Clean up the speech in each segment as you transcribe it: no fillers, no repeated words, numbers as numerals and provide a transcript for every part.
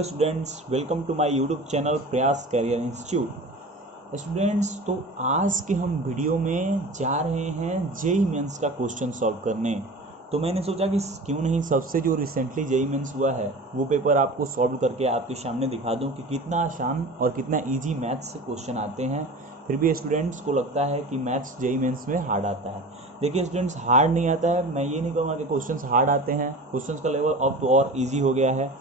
Hello students, welcome to my YouTube channel Prayas career institute. Students, तो आज के हम वीडियो में जा रहे हैं जेईई मेंस का क्वेश्चन सॉल्व करने। तो मैंने सोचा कि क्यों नहीं सबसे जो रिसेंटली जेईई मेंस हुआ है वो पेपर आपको सॉल्व करके आपके सामने दिखा दूं कि कितना आसान और कितना ईजी मैथ्स से क्वेश्चन आते हैं। फिर भी स्टूडेंट्स को लगता है कि मैथ्स जेईई मेंस में हार्ड आता है। देखिए स्टूडेंट्स, हार्ड नहीं आता है, मैं ये नहीं कहूँगा कि क्वेश्चंस हार्ड आते हैं। क्वेश्चंस का लेवल अब तो और ईजी हो गया है।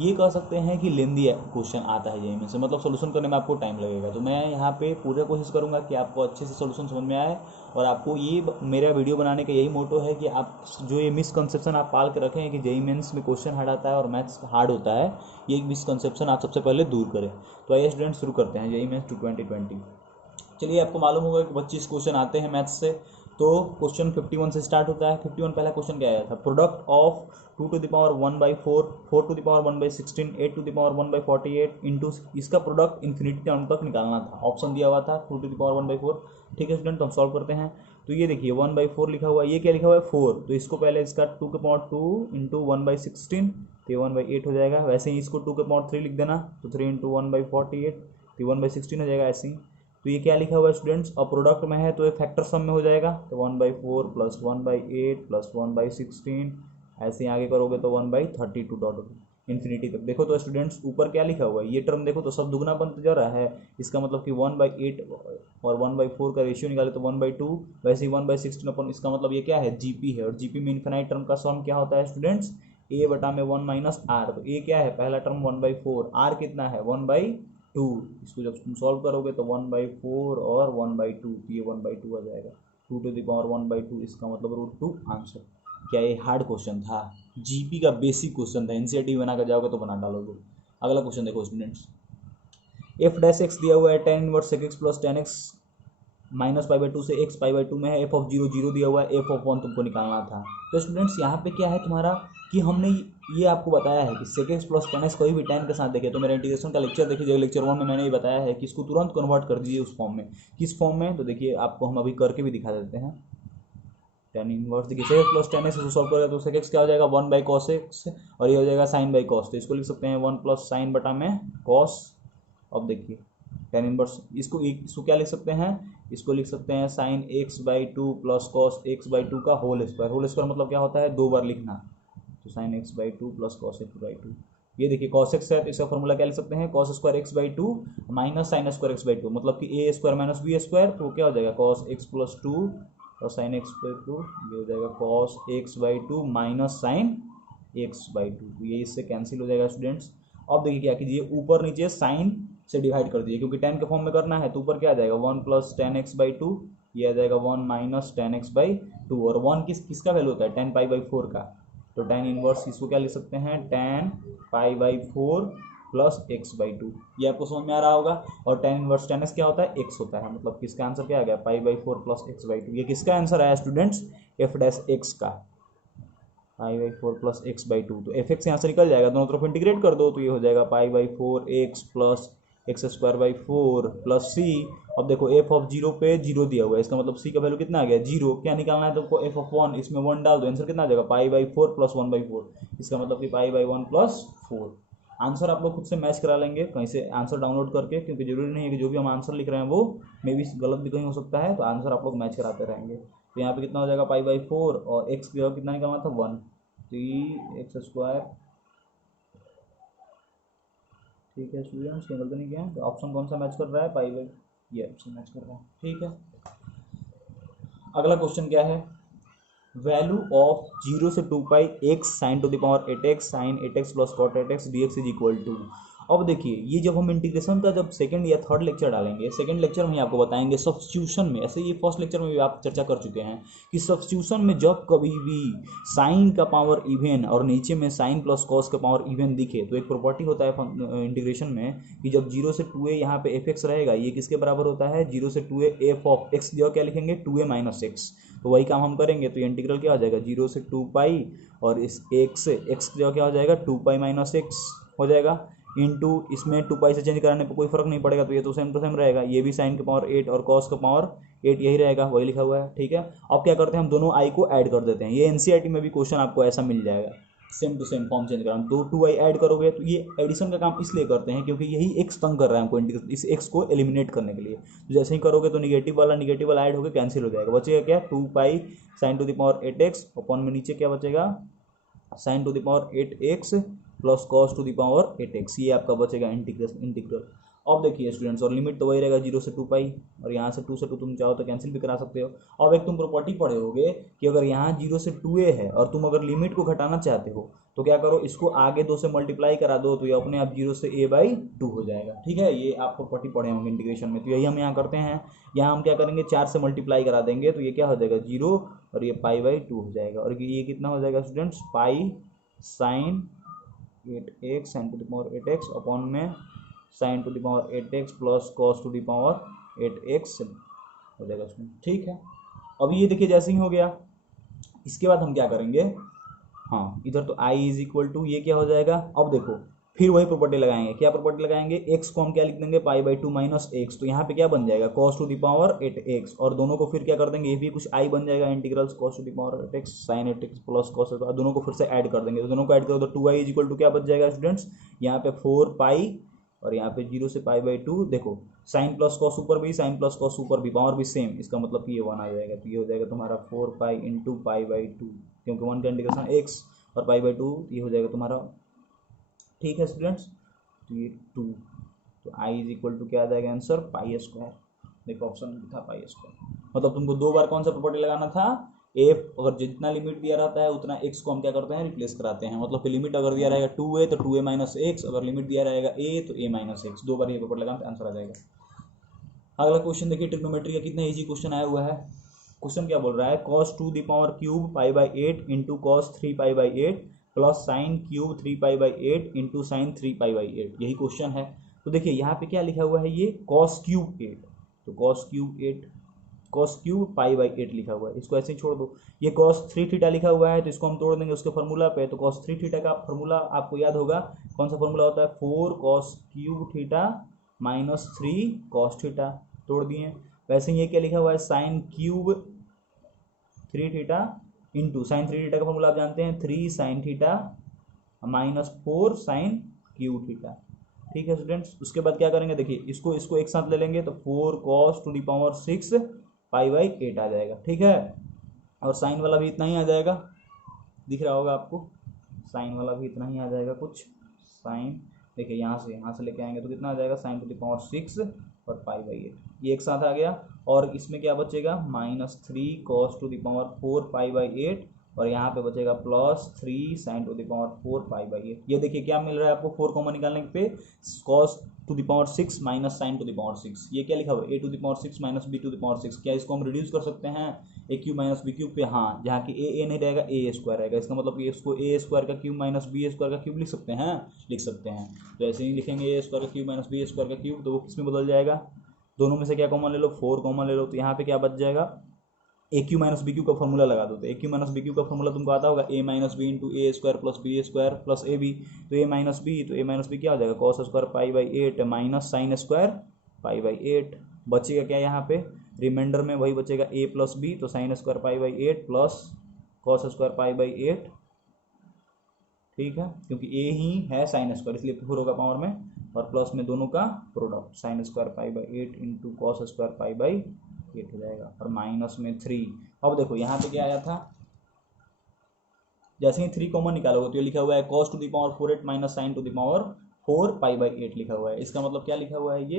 ये कह सकते हैं कि लेंदी क्वेश्चन आता है जेईई में से, मतलब सोल्यूशन करने में आपको टाइम लगेगा। तो मैं यहाँ पे पूरा कोशिश करूँगा कि आपको अच्छे से सोल्यूशन समझ में आए। और आपको ये मेरा वीडियो बनाने का यही मोटो है कि आप जो ये मिसकंसेप्शन आप पाल के रखें हैं कि जेईई मेंस में क्वेश्चन हार्ड आता है और मैथ्स हार्ड होता है, ये एक मिसकंसेप्शन आप सबसे पहले दूर करें। तो आइए स्टूडेंट शुरू करते हैं जेईई मेंस 2020। चलिए, आपको मालूम होगा कि 25 क्वेश्चन आते हैं मैथ्स से। तो क्वेश्चन 51 से स्टार्ट होता है। 51 पहला क्वेश्चन क्या आया था? Product of 2 to the power 1/4, 4 to the power 1/16, 8 to the power 1/48 into इसका प्रोडक्ट इन्फिनिटी टर्म तक निकालना था। ऑप्शन दिया हुआ था 2 to the power 1/4। ठीक है स्टूडेंट, तो हम सॉल्व करते हैं। तो ये देखिए 1/4 लिखा हुआ है, ये क्या लिखा हुआ है 4, तो इसको पहले इसका 2 के पावर 2 इंटू 1/16, तो ये 1/8 हो जाएगा। वैसे ही इसको 2 के पावर 3 लिख देना, तो 3 इंटू 1/48, तो 1/16 हो जाएगा ऐसे ही। तो ये क्या लिखा हुआ है स्टूडेंट्स? अब प्रोडक्ट में है तो ये फैक्टर सम में हो जाएगा, तो 1/4 प्लस 1/8 प्लस 1/16, ऐसे ही आगे करोगे तो 1/32 डॉट इन्फिनिटी तक। देखो तो स्टूडेंट्स ऊपर क्या लिखा हुआ है, ये टर्म देखो तो सब दुगना बनता जा रहा है। इसका मतलब कि 1/8 और 1/4 का रेशियो निकाले तो 1/2, वैसे ही 1/16 अपन, इसका मतलब ये क्या है? जीपी है। और जीपी में इन्फिनाइट टर्म का सम क्या होता है स्टूडेंट्स? ए बटा में 1 माइनस आर। तो ए क्या है? पहला टर्म 1/4, आर कितना है? 1/2। इसको जब तुम सॉल्व करोगे तो 1/4 और 1/2, तो ये 1/2 आ जाएगा। 2 to the power 1/2, इसका मतलब √2 आंसर। क्या ये हार्ड क्वेश्चन था? जीपी का बेसिक क्वेश्चन था, एनसीईआरटी बना कर जाओगे तो बना डालोगे। अगला क्वेश्चन देखो स्टूडेंट्स, एफ डैश एक्स दिया हुआ है tan inverse sec x plus tan x minus π/2 से x π/2 में है। एफ ऑफ 0 0 दिया हुआ है, एफ ऑफ 1 तुमको निकालना था। तो स्टूडेंट्स यहाँ पे क्या है तुम्हारा कि हमने ये आपको बताया है कि sec x plus tan x कोई भी tan के साथ देखे तो मेरा इंटीग्रेशन का लेक्चर देखिए, लेक्चर 1 में मैंने ये बताया है कि इसको तुरंत कन्वर्ट कर दीजिए उस फॉर्म में। किस फॉर्म में? तो देखिए आपको हम अभी करके भी दिखा देते हैं। tan इनवर्स देखिए sec x plus tan x solve करेगा तो sec x क्या हो जाएगा? 1/cos x, और ये हो जाएगा sin बाई cos। तो इसको लिख सकते हैं 1 प्लस साइन बटा में cos। अब देखिए tan इनवर्स, इसको क्या लिख सकते हैं? इसको लिख सकते हैं sin x/2 plus cos x/2 का होल स्क्वायर। होल स्क्वायर मतलब क्या होता है? 2 बार लिखना। तो sin x/2 plus cos x/2, ये देखिए cos x है तो इसका फॉर्मूला क्या लिख सकते हैं? cos square x/2 minus sine square x/2, मतलब कि a square minus b square, तो क्या हो जाएगा? cos x प्लस 2 और sin x/2, ये हो जाएगा cos x/2 minus sin x/2, तो ये इससे कैंसिल हो जाएगा स्टूडेंट्स। अब देखिए क्या कीजिए, ऊपर नीचे साइन से डिवाइड कर दीजिए, क्योंकि tan के फॉर्म में करना है। तो ऊपर क्या आ जाएगा? 1 प्लस tan x/2, ये आ जाएगा 1 माइनस tan x/2, और 1 किसका वैल्यू होता है? tan π/4 का। तो tan इनवर्स इसको क्या लिख सकते हैं? tan π/4 प्लस x/2, ये आपको समझ में आ रहा होगा। और tan इनवर्स tan x क्या होता है? x होता है, मतलब किसका आंसर क्या आ गया? π/4 प्लस x/2। ये किसका आंसर आया स्टूडेंट्स? एफ डैश एक्स का, π/4 प्लस x/2। तो एफ एक्स यहाँ से निकल जाएगा, दोनों तरफ इंटीग्रेट कर दो तो ये हो जाएगा π/4 x plus x²/4 plus c। अब देखो एफ ऑफ 0 पे 0 दिया हुआ है, इसका मतलब c का वैल्यू कितना आ गया? 0। क्या निकालना है तुमको? एफ ऑफ 1, इसमें 1 डाल दो, आंसर कितना आ जाएगा? π/4 प्लस 1/4, इसका मतलब कि π/1 प्लस 4। आंसर आप लोग खुद से मैच करा लेंगे कहीं से आंसर डाउनलोड करके, क्योंकि जरूरी नहीं है कि जो भी हम आंसर लिख रहे हैं वो मे भी गलत भी कहीं हो सकता है। तो आंसर आप लोग मैच कराते रहेंगे। तो यहाँ पे कितना हो जाएगा? π/4 और x की जगह कितना निकालना था? 1, 3x²। ठीक है स्टूडेंट्स, केवल तो नहीं किया, तो ऑप्शन कौन सा मैच कर रहा है? π/, ये ऑप्शन मैच कर रहा है। ठीक है, अगला क्वेश्चन क्या है? वैल्यू ऑफ 0 से 2π x sin to the power 8x sin 8x plus cot 8x dx is equal to. अब देखिए, ये जब हम इंटीग्रेशन का जब सेकंड या थर्ड लेक्चर डालेंगे, सेकंड लेक्चर में ही आपको बताएंगे सब्स्टिट्यूशन में। ऐसे ये फर्स्ट लेक्चर में भी आप चर्चा कर चुके हैं कि सब्स्टिट्यूशन में जब कभी भी साइन का पावर इवन और नीचे में साइन प्लस कॉस का पावर इवन दिखे, तो एक प्रॉपर्टी होता है इंटीग्रेशन में कि जब 0 से 2a यहाँ पे एफ एक्स रहेगा, ये किसके बराबर होता है? 0 से 2a एफ ऑफ एक्स जो क्या लिखेंगे? 2a minus x. तो वही काम हम करेंगे। तो ये इंटीग्रल क्या हो जाएगा? 0 से 2π और इस एक से एक्स जो क्या हो जाएगा? 2π माइनस एक्स हो जाएगा, इंटू इसमें 2π से चेंज कराने पर कोई फर्क नहीं पड़ेगा, तो ये तो सेम टू सेम रहेगा। ये भी साइन का पावर 8 और कॉस का पावर 8 यही रहेगा, वही लिखा हुआ है। ठीक है, अब क्या करते हैं? हम दोनों आई को ऐड कर देते हैं। ये एनसीईआरटी में भी क्वेश्चन आपको ऐसा मिल जाएगा। Same to same form change कराना, दो 2y ऐड करोगे तो ये एडिशन का काम इसलिए करते हैं क्योंकि यही x तंग कर रहा है हमको इंटीग्रेशन, इस x को एलिमिनेट करने के लिए। तो जैसे ही करोगे तो निगेटिव वाला ऐड होकर कैंसिल हो जाएगा, बचेगा क्या 2 pi sine to the power 8x upon में नीचे क्या बचेगा sign to the power 8x plus cos to the power 8x, ये आपका बचेगा इंटीग्रल। अब देखिए स्टूडेंट्स, और लिमिट तो वही रहेगा 0 से 2 पाई, और यहाँ से 2 से 2 तुम चाहो तो कैंसिल भी करा सकते हो। अब एक तुम प्रॉपर्टी पढ़े होगे कि अगर यहाँ 0 से 2a है और तुम अगर लिमिट को घटाना चाहते हो तो क्या करो, इसको आगे 2 से मल्टीप्लाई करा दो तो ये अपने आप 0 से a/2 हो जाएगा। ठीक है, ये आप प्रॉपर्टी पढ़े होंगे इंटीग्रेशन में, तो यही हम यहाँ करते हैं। यहाँ हम क्या करेंगे 4 से मल्टीप्लाई करा देंगे तो ये क्या हो जाएगा 0 और ये π/2 हो जाएगा, और ये कितना हो जाएगा students pi sine 8x sine to the power 8x upon में sine to the power 8x plus cos to the power 8x हो जाएगा उसमें। ठीक है, अब ये देखिए जैसे ही हो गया, इसके बाद हम क्या करेंगे, हाँ इधर तो i इज इक्वल टू ये क्या हो जाएगा, अब देखो फिर वही प्रॉपर्टी लगाएंगे, क्या प्रॉपर्टी लगाएंगे, x को हम क्या लिख देंगे π/2 माइनस एक्स, तो यहाँ पे क्या बन जाएगा cos to the power 8x, और दोनों को फिर क्या कर देंगे, ये भी कुछ i बन जाएगा integral cos to the power 8x sin 8x plus cos, दोनों को फिर से ऐड कर देंगे, तो दोनों को ऐड करो तो 2i इज इक्वल टू क्या बच जाएगा स्टूडेंट्स, यहाँ पे 4 पाई और यहाँ पे 0 से π/2, देखो साइन प्लस कॉस ऊपर भी साइन प्लस कॉस ऊपर भी पावर भी सेम, इसका मतलब कि ये 1 आ जाएगा, तो ये हो जाएगा तुम्हारा 4 पाई इंटू π/2, क्योंकि 1 का इंटीग्रेशन x और π/2 ये हो जाएगा तुम्हारा। ठीक है स्टूडेंट्स, तो ये 2, तो i इज इक्वल टू क्या आ जाएगा आंसर π², देखो ऑप्शन में था π², मतलब तुमको 2 बार कौन सा प्रॉपर्टी लगाना था, f अगर जितना लिमिट दिया रहता है उतना x को हम क्या करते हैं रिप्लेस कराते हैं, मतलब कि लिमिट अगर दिया रहेगा 2a तो 2a माइनस एक्स, अगर लिमिट दिया रहेगा a तो a माइनस एक्स, 2 बार ये प्रॉपर्टी लगाना तो आंसर आ जाएगा। अगला क्वेश्चन देखिए, ट्रिग्नोमेट्री का कितना इजी क्वेश्चन आया हुआ है। क्वेश्चन क्या बोल रहा है, cos to the power cube π/8 into cos 3π/8 plus sine cube 3π/8 into sine 3π/8, यही क्वेश्चन है। तो देखिए यहाँ पे क्या लिखा हुआ है, ये cos क्यूब 8, तो cos क्यूब π/8 लिखा हुआ है, इसको ऐसे ही छोड़ दो। ये cos 3 थीटा लिखा हुआ है तो इसको हम तोड़ देंगे उसके फार्मूला पे, तो cos 3 थीटा का फार्मूला आपको याद होगा, कौन सा फार्मूला होता है, 4 cos cube theta minus 3 cos theta, तोड़ दिए। वैसे ही ये क्या लिखा हुआ है, sine cube 3 theta into sine 3 theta का फॉर्मूला आप जानते हैं 3 sine theta minus 4 sine cube theta. ठीक है स्टूडेंट्स, उसके बाद क्या करेंगे, देखिए इसको एक साथ ले लेंगे तो 4 cos टू द पावर 6 π/8 आ जाएगा। ठीक है, और साइन वाला भी इतना ही आ जाएगा, दिख रहा होगा आपको, साइन वाला भी इतना ही आ जाएगा कुछ, साइन देखिए यहाँ से लेके आएंगे तो कितना आ जाएगा साइन टू द पावर 6 और π/8, ये एक साथ आ गया, और इसमें क्या बचेगा -3 cos टू द पावर 4 π/8, और यहाँ पे बचेगा +3 साइन टू द पावर 4 π/8। ये देखिए क्या मिल रहा है आपको, 4 कॉमन निकालने पे cos to the power 6 minus sine to the power 6, ये क्या लिखा हुआ है a to the power 6 minus b to the power 6, क्या इसको हम रिड्यूस कर सकते हैं a³ माइनस b³ पे, हाँ, जहाँ कि a नहीं रहेगा a² रहेगा, इसका मतलब कि इसको a² का क्यूब माइनस b² का क्यूब लिख सकते हैं। तो ऐसे ही लिखेंगे a² का क्यूब माइनस b² का क्यूब, तो वो किस में बदल जाएगा, दोनों में से क्या कॉमन ले लो, 4 कॉमन ले लो, तो यहाँ पे क्या बच जाएगा, AQ माइनस BQ का फॉर्मूला लगा दो, तो AQ माइनस BQ का फॉर्मूला तुमको आता होगा a minus B into a² plus b² plus ab, तो a माइनस बी क्या हो जाएगा cos² π/8 माइनस साइन स्क्वायर π/8, बचेगा क्या यहाँ पे, रिमाइंडर में वही बचेगा a प्लस बी, तो sine square π/8 plus cos square π/8। ठीक है, क्योंकि a ही है साइन स्क्वायर इसलिए 4 होगा पावर में, और प्लस में दोनों का product sine square π/8 into cos square π/8 हो जाएगा, और माइनस में 3। अब देखो यहाँ पे क्या आया था, जैसे ही 3 कॉमन निकालोगे तो ये लिखा हुआ है cos to the power 4 8 minus sine to the power 4 π/8 लिखा हुआ है, इसका मतलब क्या लिखा हुआ है,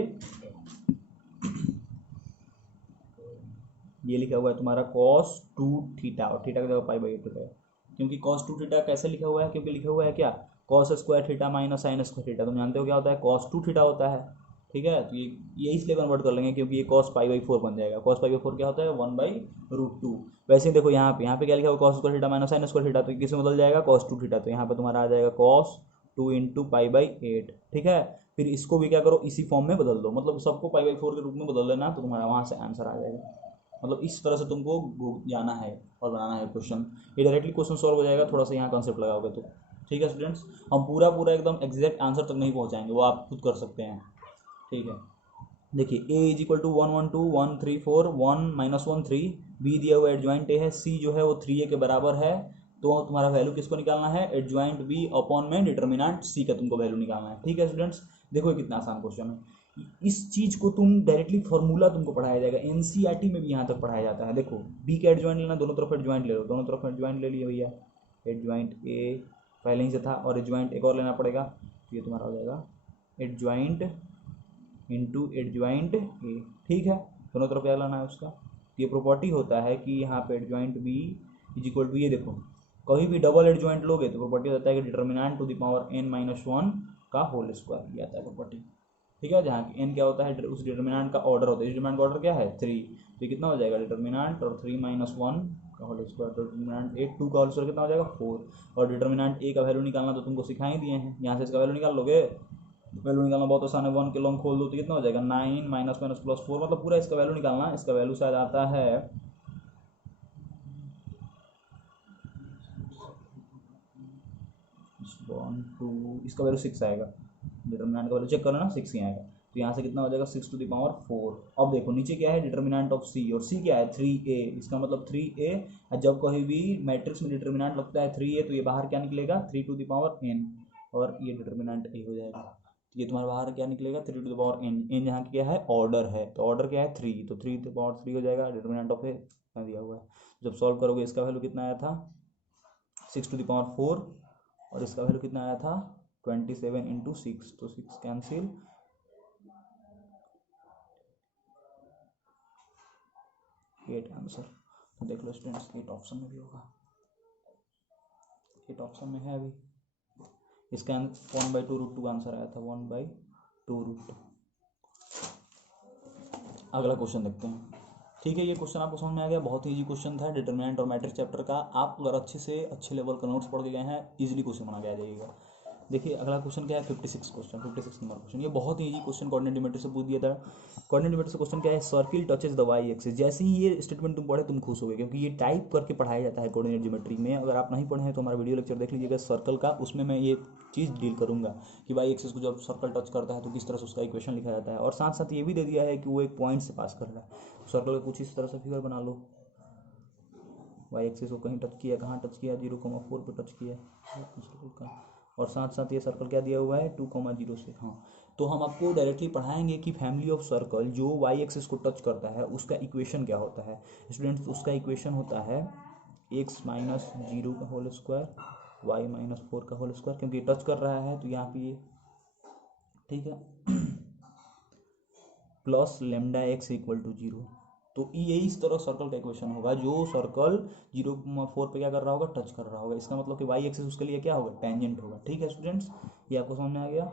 ये लिखा हुआ है तुम्हारा cos 2 थीटा, और थीटा का जगह π/8 हो जाएगा, क्योंकि cos 2 थीटा कैसे लिखा हुआ है, क्योंकि लिखा हुआ है क्या, cos square theta minus sine square theta, तुम जानते हो क्या होता है, cos 2 थीटा होता है। ठीक है, तो ये इसलिए कन्वर्ट कर लेंगे क्योंकि ये cos π/4 बन जाएगा, cos π/4 क्या होता है 1/√2। वैसे ही देखो यहाँ पे क्या लिखा हुआ cos square theta minus sine square theta, तो किस में बदल जाएगा cos 2 थीटा, तो यहाँ पे तुम्हारा आ जाएगा cos 2 इंटू π/8। ठीक है, फिर इसको भी क्या करो इसी फॉर्म में बदल दो, मतलब सबको π/4 के रूप में बदल लेना, तो तुम्हारा वहाँ से आंसर आ जाएगा। मतलब इस तरह से तुमको जाना है और बनाना है क्वेश्चन, ये डायरेक्टली क्वेश्चन सॉल्व हो जाएगा, थोड़ा सा यहाँ कॉन्सेप्ट लगाओगे तो। ठीक है स्टूडेंट्स, हम पूरा एकदम एग्जैक्ट आंसर तक नहीं पहुँचाएंगे, वो आप खुद कर सकते हैं। ठीक है, देखिए a is equal to 1 1 2 1 3 4 1 -1 3, b दिया हुआ एडजॉइंट a है, c जो है वो 3a के बराबर है, तो तुम्हारा वैल्यू किसको निकालना है, एडजॉइंट बी अपॉन में डिटर्मिनेंट सी का तुमको वैल्यू निकालना है। ठीक है स्टूडेंट्स, देखो ये कितना आसान क्वेश्चन है। इस चीज़ को तुम डायरेक्टली फॉर्मूला तुमको पढ़ाया जाएगा, एनसीईआरटी में भी यहाँ तक पढ़ाया जाता है। देखो बी का एडजॉइंट लेना, दोनों तरफ एडजॉइंट ले लो, दोनों तरफ एडजॉइंट ले लिए भैया, एडजॉइंट ए पहले ही से था और एडजॉइंट एक और लेना पड़ेगा, तो ये तुम्हारा हो जाएगा एडजॉइंट इंटू एडजॉइंट ए। ठीक है, दोनों तरफ क्या लाना है उसका। ये प्रॉपर्टी होता है कि यहाँ पे adjoint B is equal to, ये देखो कहीं भी डबल एडजॉइंट लोगे तो प्रॉपर्टी होता है कि determinant to the power n minus one का होल स्क्वायर, ये आता है प्रॉपर्टी। ठीक है, जहाँ की n क्या होता है, उस डिटर्मिनेंट का ऑर्डर होता है, इस डिटर्मिनेंट का ऑर्डर क्या है 3, तो ये कितना हो जाएगा डिटर्मिनेंट और 3 माइनस वन का होल स्क्वायर, तो डिटर्मिनेंट 8 2 का होल स्क्वायर कितना हो जाएगा 4, और डिटर्मिनेंट a का वैल्यू निकालना तो तुमको सिखा ही दिए हैं, यहाँ से इसका वैल्यू निकाल लोगे। वैल्यू निकालना बहुत आसान है, 1 के लॉन्ग खोल दो तो कितना हो जाएगा 9 माइनस माइनस प्लस 4, मतलब पूरा इसका वैल्यू निकालना। इसका वैल्यू शायद आता है 1 2, इसका वैल्यू 6 आएगा, डिटर्मिनेंट का वैल्यू चेक करो ना 6 ही आएगा, तो यहाँ से कितना हो जाएगा 6 टू द पावर 4। अब देखो नीचे क्या है डिटर्मिनेंट ऑफ सी, और सी क्या है 3a, इसका मतलब 3a, जब कहीं भी मैट्रिक्स में डिटर्मिनेंट लगता है 3a तो ये बाहर क्या निकलेगा 3 टू द पावर n, और ये डिटर्मिनेंट a हो जाएगा, तो ये तुम्हारा बाहर क्या निकलेगा 3 to the power n, n यहाँ क्या है ऑर्डर है, तो ऑर्डर क्या है 3, तो 3 टू द पावर 3 हो जाएगा, डिटर्मिनेंट ऑफ a दिया हुआ है। जब सॉल्व करोगे इसका वैल्यू कितना आया था 6 टू द पावर 4, और इसका वैल्यू कितना आया था 27 इंटू 6, तो 6 कैंसिल, 8 आंसर। तो देख लो स्टूडेंट्स 8 ऑप्शन में भी होगा, 8 ऑप्शन में है अभी। इसका 1/2√2 आंसर आया था, 1/2√2। अगला क्वेश्चन देखते हैं। ठीक है, ये क्वेश्चन आपको समझ में आ गया, बहुत ही इजी क्वेश्चन था, डिटर्मिनेंट और मैट्रिक्स चैप्टर का। आप अगर अच्छे लेवल का नोट्स पढ़ के गए हैं, इजीली क्वेश्चन बना के आ जाएगा। देखिए अगला क्वेश्चन क्या है 56 क्वेश्चन, 56 नंबर क्वेश्चन, ये बहुत ही इजी क्वेश्चन कोऑर्डिनेट ज्योमेट्री से पूछ दिया था। कोऑर्डिनेट ज्योमेट्री से क्वेश्चन क्या है, circle touches the Y axis. जैसे ही ये स्टेटमेंट तुम पढ़े तुम खुश हो गए, क्योंकि ये टाइप करके पढ़ाया जाता है कोऑर्डिनेट ज्योमेट्री में। अगर आप नहीं पढ़े हैं तो हमारा वीडियो लेक्चर देख लीजिएगा सर्कल का, उसमें मैं ये चीज़ डील करूंगा कि वाई एक्सिस को जब सर्कल टच करता है तो किस तरह से उसका इक्वेशन लिखा जाता है, और साथ साथ ये भी दे दिया है कि वो एक पॉइंट से पास कर रहा है। सर्कल का कुछ इस तरह से फिगर बना लो, वाई एक्सिस को कहीं टच किया, कहाँ टच किया 0,4 पे टच किया सर्कल का, और साथ साथ ये सर्कल क्या दिया हुआ है 2,0 से। हाँ, तो हम आपको डायरेक्टली पढ़ाएंगे कि फैमिली ऑफ सर्कल जो वाई एक्सिस को टच करता है उसका इक्वेशन क्या होता है। स्टूडेंट्स उसका इक्वेशन होता है x माइनस 0 का होल स्क्वायर, वाई माइनस 4 का होल स्क्वायर, क्योंकि टच कर रहा है तो यहाँ पे ये, ठीक है, plus lambda X equal to 0। तो ये इस तरह सर्कल का इक्वेशन होगा जो सर्कल 0,4 पे क्या कर रहा होगा टच कर रहा होगा, इसका मतलब कि वाई एक्सिस उसके लिए क्या होगा टेंजेंट होगा। ठीक है स्टूडेंट्स, ये आपको समझ में आ गया।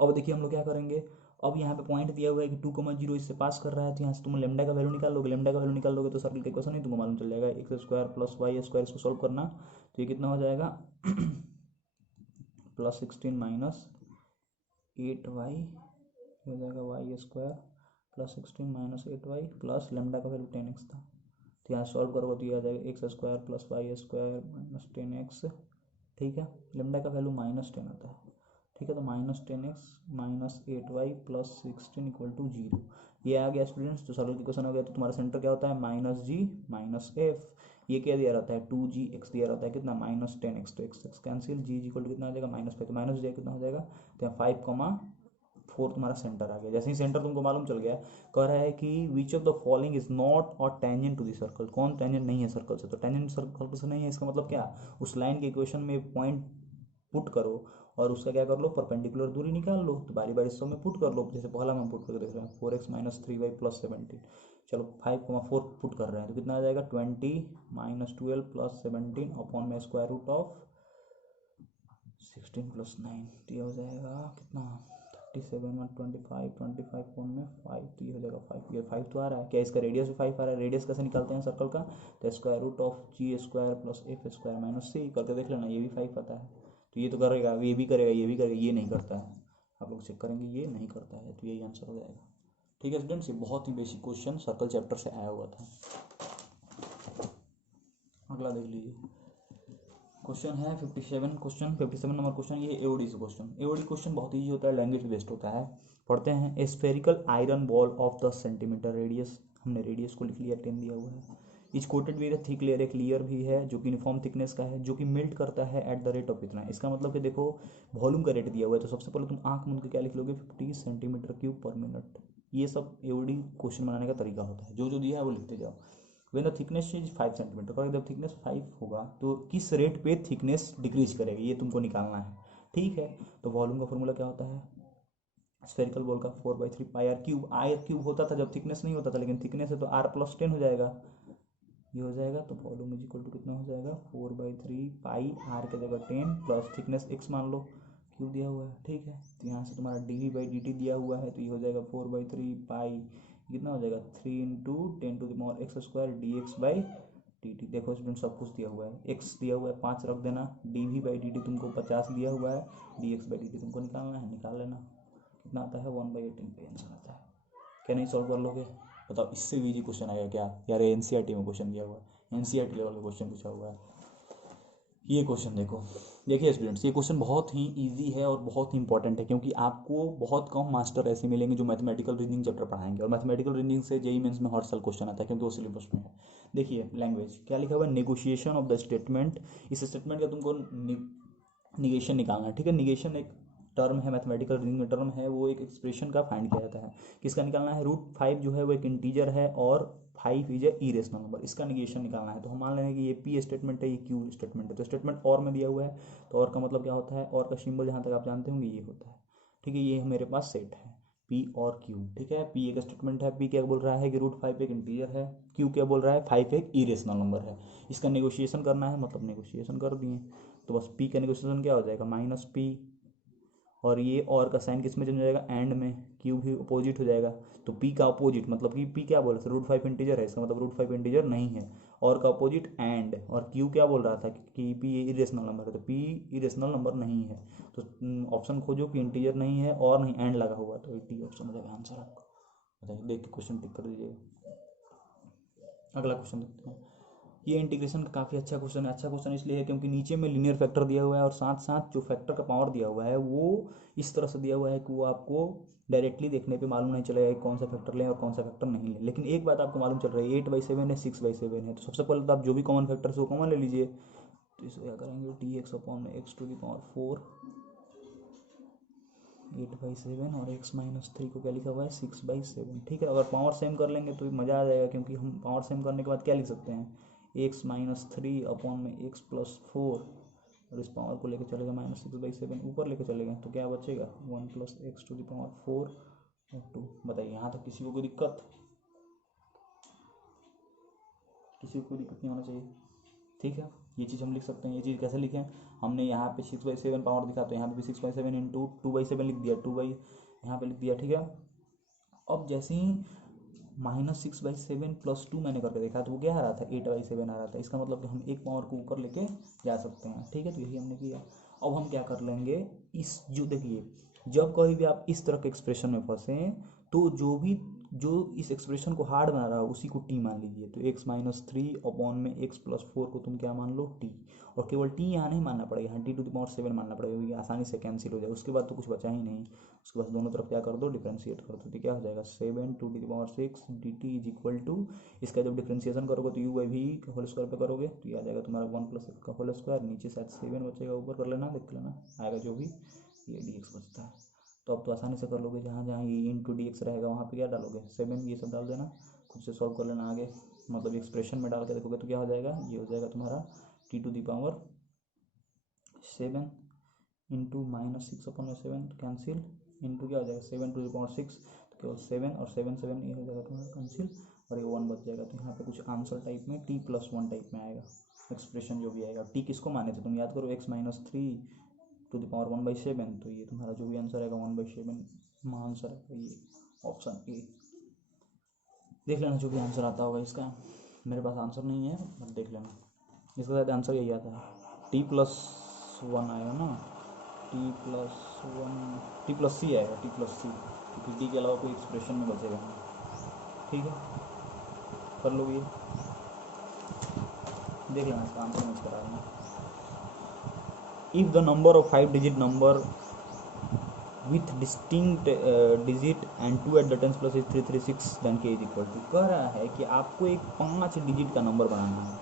अब देखिए हम लोग क्या करेंगे, अब यहाँ पे पॉइंट दिया हुआ है कि 2,0 इससे पास कर रहा है, तो यहाँ से तुम लेमडा का वैल्यू निकाल लोगे, लेमडा का वैल्यू निकाल लोगे तो सर्कल का इक्वेशन ही तुमको मालूम चल जाएगा, X square plus Y square, इसको सॉल्व करना तो ये कितना हो जाएगा प्लस 16 माइनस 8y हो जाएगा Y square plus 16 minus 8y plus lambda का वैल्यू 10x था, तो यहाँ सॉल्व करोगे तो ये आ जाएगा X square plus Y square minus 10x। ठीक है, लेमडा का वैल्यू -10 आता है। ठीक है, तो -10x minus 8y plus 16 equal to 0, ये आ गया स्टूडेंट्स। तो सर्कल की क्वेश्चन हो गया, तो तुम्हारा सेंटर क्या होता है -g माइनस f, ये क्या दिया रहता है 2gx दिया रहता है, कितना -10x, तो x कैंसिल, g इक्वल टू कितना आ जाएगा -5, तो माइनस कितना हो जाएगा, तो यहाँ 5,4 तुम्हारा सेंटर आ गया। जैसे ही सेंटर तुमको मालूम चल गया, कह रहा है कि which of the following is not और टेंजेंट टू द सर्कल, कौन टेंजेंट नहीं है सर्कल से, तो टेंजेंट सर्कल से नहीं है, इसका मतलब क्या, उस लाइन के इक्वेशन में पॉइंट पुट करो और उसका क्या कर लो परपेंडिकुलर दूरी निकाल लो, तो बारी बारी सब में पुट कर लो। जैसे पहला में पुट करके देख रहे हैं 4x माइनस 3y प्लस 17, चलो 5,4 पुट कर रहे हैं तो कितना आ जाएगा 20 माइनस 12 प्लस 17 अपॉन में स्क्वायर रूट ऑफ 16 प्लस 9, तो ये हो जाएगा कितना 37 125 25 फोन में 5, तो ये हो जाएगा 5, ये 5 तो आ रहा है, क्या इसका रेडियस भी 5 आ रहा है। रेडियस कैसे निकालते हैं सर्कल का, तो square root of G square plus F square minus C करके देख लेना, ये भी 5 आता है, तो ये तो करेगा, ये भी करेगा, ये भी करेगा, ये नहीं करता है, आप लोग चेक करेंगे ये नहीं करता है, तो यही आंसर हो जाएगा। ठीक है स्टूडेंट्स, ये बहुत ही बेसिक क्वेश्चन सर्कल चैप्टर से आया हुआ था। अगला देख लीजिए, क्वेश्चन है 57 क्वेश्चन, 57 नंबर क्वेश्चन, ये एओडी से क्वेश्चन। एओडी क्वेश्चन बहुत ईजी होता है, लैंग्वेज बेस्ड होता है। पढ़ते हैं, spherical iron ball of 10 centimetre radius, हमने रेडियस को लिख लिया 10 दिया हुआ है, is coated with a thick layer, एक लेयर भी है जो कि यूनिफॉर्म थिकनेस का है, जो कि मेल्ट करता है एट द रेट ऑफ इतना। इसका मतलब कि देखो वॉल्यूम का रेट दिया हुआ है, तो सबसे पहले तुम आंख मूंद के क्या लिख लोगे, 50 सेंटीमीटर क्यूब पर मिनट। ये सब एओडी क्वेश्चन बनाने का तरीका होता है, जो जो दिया है वो लिखते जाओ। When the thickness is 5 centimetre, अगर जब थिकनेस 5 होगा तो किस रेट पे थिकनेस डिक्रीज करेगी, ये तुमको निकालना है। ठीक है, तो वॉल्यूम का फॉर्मूला क्या होता है, स्फेरिकल बॉल का 4/3 पाई आर क्यूब। आर क्यूब होता था जब थिकनेस नहीं होता था, लेकिन थिकनेस है तो r+10 हो जाएगा, ये हो जाएगा। तो वॉल्यूम इज इक्वल टू कितना हो जाएगा, 4/3 पाई आर के जगह 10 प्लस थिकनेस x मान लो, क्यूब दिया हुआ है। ठीक है, तो यहाँ से तुम्हारा dv/dt दिया हुआ है, तो ये हो जाएगा 4/3 पाई, कितना हो जाएगा 3 इंटू 10⁻x² dx/dt। देखो स्टूडेंट सब कुछ दिया हुआ है, x दिया हुआ है 5 रख देना, dv/dt तुमको 50 दिया हुआ है, dx/dt तुमको निकालना है, निकाल लेना। कितना आता है 1/18 पे आंसर आता है। क्या नहीं सॉल्व कर लोगे, बताओ। इससे भी इजी क्वेश्चन आएगा क्या यार, एनसीईआरटी में क्वेश्चन दिया हुआ है, एनसीईआरटी लेवल का क्वेश्चन पूछा हुआ है। ये क्वेश्चन देखो, देखिए स्टूडेंट्स, ये क्वेश्चन बहुत ही इजी है और बहुत ही इंपॉर्टेंट है, क्योंकि आपको बहुत कम मास्टर ऐसे मिलेंगे जो मैथमेटिकल रीजनिंग चैप्टर पढ़ाएंगे, और मैथमेटिकल रीजनिंग से जेईई मेंस में हर साल क्वेश्चन आता है, क्योंकि वो सिलेबस में है। देखिए लैंग्वेज क्या लिखा हुआ है, नेगोशिएशन ऑफ द स्टेटमेंट। इस स्टेटमेंट का तुमको निगेशन निकालना है। ठीक है, निगेशन एक टर्म है, मैथमेटिकल रीजनिंग में टर्म है, वो एक एक्सप्रेशन का फाइंड किया जाता है। किसका निकालना है, √5 जो है वो एक इंटीजर है और 5 इज ए इरेशनल नंबर, इसका निगेशन निकालना है। तो हम मान लेंगे कि ये पी स्टेटमेंट है, ये क्यू स्टेटमेंट है। तो स्टेटमेंट और में दिया हुआ है, तो और का मतलब क्या होता है, और का सिंबल जहाँ तक आप जानते होंगे ये होता है। ठीक है, ये मेरे पास सेट है पी और क्यू। ठीक है, पी एक स्टेटमेंट है, पी क्या बोल रहा है कि √5 एक इंटीजर है, क्यू क्या बोल रहा है 5 एक इरेशनल नंबर है। इसका नेगोशिएशन करना है, मतलब नेगोशिएशन कर दिए। तो बस पी का नेगोशिएशन क्या हो जाएगा, -p, और ये और का साइन किस में चेंज हो जाएगा, एंड में, क्यू भी अपोजिट हो जाएगा। तो पी का अपोजिट मतलब कि पी क्या बोल रहा था, √5 इंटीजर है, इसका मतलब √5 इंटीजर नहीं है, और का अपोजिट एंड, और क्यू क्या बोल रहा था कि पी इरेशनल नंबर है, तो पी इरेशनल नंबर नहीं है। तो ऑप्शन खोजो कि इंटीजर नहीं है और नहीं एंड लगा हुआ, तो डी ऑप्शन हो जाएगा आंसर आपका। बताइए, देख के क्वेश्चन टिक कर दीजिएगा। अगला क्वेश्चन देखते हैं। ये इंटीग्रेशन का काफ़ी अच्छा क्वेश्चन है। अच्छा क्वेश्चन इसलिए है क्योंकि नीचे में लीनियर फैक्टर दिया हुआ है, और साथ साथ जो फैक्टर का पावर दिया हुआ है वो इस तरह से दिया हुआ है कि वो आपको डायरेक्टली देखने पे मालूम नहीं चलेगा कि कौन सा फैक्टर लें और कौन सा फैक्टर नहीं लें। लेकिन एक बात आपको मालूम चल रही है, 8/7 है, 6/7 है। तो सबसे पहले तो आप जो भी कॉमन फैक्टर है वो कॉमन ले लीजिए। तो इसे क्या करेंगे, dx/x⁴ 8/7 और x-3 को क्या लिखा हुआ है 6/7। ठीक है, अगर पावर सेम कर लेंगे तो मज़ा आ जाएगा, क्योंकि हम पावर सेम करने के बाद क्या लिख सकते हैं, x-3/x+4, और इस पावर को लेकर चलेगा -6/7 ऊपर लेकर चलेगा, तो क्या बचेगा 1 + x⁴ और 2। बताइए, यहाँ तक किसी को कोई दिक्कत, किसी को कोई दिक्कत नहीं होना चाहिए। ठीक है, ये चीज़ हम लिख सकते हैं। ये चीज़ कैसे लिखें, हमने यहाँ पे 6/7 पावर दिखा, तो यहाँ पे भी 6/7 इंटू 2/7 लिख दिया, 2 यहाँ पे लिख दिया। ठीक है, अब जैसे ही -6/7 + 2 मैंने करके देखा तो वो क्या आ रहा था, 8/7 आ रहा था। इसका मतलब कि हम एक पावर को ऊपर लेके जा सकते हैं। ठीक है, तो यही हमने किया। अब हम क्या कर लेंगे, इस जो देखिए, जब कभी भी आप इस तरह के एक्सप्रेशन में फंसे तो जो इस एक्सप्रेशन को हार्ड बना रहा है उसी को टी मान लीजिए। तो x-3/x+4 को तुम क्या मान लो, टी, और केवल टी यहाँ नहीं मानना पड़ेगा, यहाँ t⁻7 मानना पड़ेगा, क्योंकि आसानी से कैंसिल हो जाए। उसके बाद तो कुछ बचा ही नहीं, उसके बाद दोनों तरफ क्या कर दो, डिफ्रेंशिएट कर दो, तो क्या हो जाएगा 7 dt इज इक्वल टू, इसका जब डिफ्रेंशिएशन करोगे तो u/v का होल स्क्वायर पे करोगे तो ये आ जाएगा तुम्हारा 1 + x का होल स्क्वायर, नीचे शायद 7 बचेगा, ऊपर कर लेना, देख लेना आएगा जो भी, ये dx बचता है। तो अब तो आसानी से कर लोगे, जहाँ जहाँ ये इंटू dx रहेगा वहाँ पे क्या डालोगे 7, ये सब डाल देना, खुद से सॉल्व कर लेना आगे, मतलब एक्सप्रेशन में डाल के देखोगे तो क्या हो जाएगा, ये हो जाएगा तुम्हारा t⁻7 इंटू -6/7 कैंसिल, इंटू क्या हो जाएगा 7⁻6, तो केवल 7 और 7 7 ये हो जाएगा तुम्हारा कैंसिल, और ये 1 बच जाएगा। तो यहाँ पे कुछ आंसर टाइप में t+1 टाइप में आएगा एक्सप्रेशन जो भी आएगा। टी किसको माने थे तुम याद करो, x-3 टू द पावर 1/7, तो ये तुम्हारा जो भी आंसर आएगा 1/7 आंसर है, ये ऑप्शन ए। देख लेना जो भी आंसर आता होगा इसका, मेरे पास आंसर नहीं है, बट देख लेना, इसका शायद आंसर यही आता है, t+1 आएगा ना, t+c आएगा, t+c, क्योंकि डी के अलावा कोई एक्सप्रेशन में बचेगा नहीं। ठीक है, कर लोगे, देख लेना इसका आंसर मैं करा देना। If the number of 5 digit number with distinct digit and 2 at the tens place is 336 then K is equal to. कह रहा है कि आपको एक 5 डिजिट का नंबर बनाना है,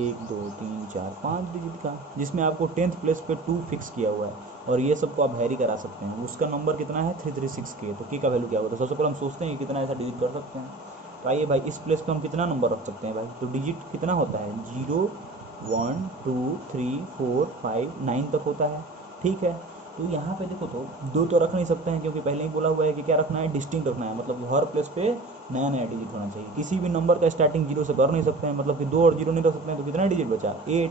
1 2 3 4 5 डिजिट का, जिसमें आपको 10th प्लेस पे 2 फिक्स किया हुआ है और ये सबको आप हैरी करा सकते हैं। उसका नंबर कितना है 336 के। तो के का वैल्यू क्या होगा, तो सबसे पहले हम सोचते हैं कि कितना ऐसा डिजिट कर सकते हैं। तो आइए भाई इस प्लेस पे हम कितना नंबर रख सकते हैं भाई, तो डिजिट कितना होता है 0 1 2 3 4 5 9 तक होता है, ठीक है। तो यहाँ पे देखो तो दो तो रख नहीं सकते हैं क्योंकि पहले ही बोला हुआ है कि क्या रखना है, डिस्टिंक्ट रखना है, मतलब हर प्लेस पे नया नया डिजिट होना चाहिए। किसी भी नंबर का स्टार्टिंग 0 से कर नहीं सकते हैं, मतलब कि 2 और 0 नहीं रख सकते हैं, तो कितना डिजिट बचा 8।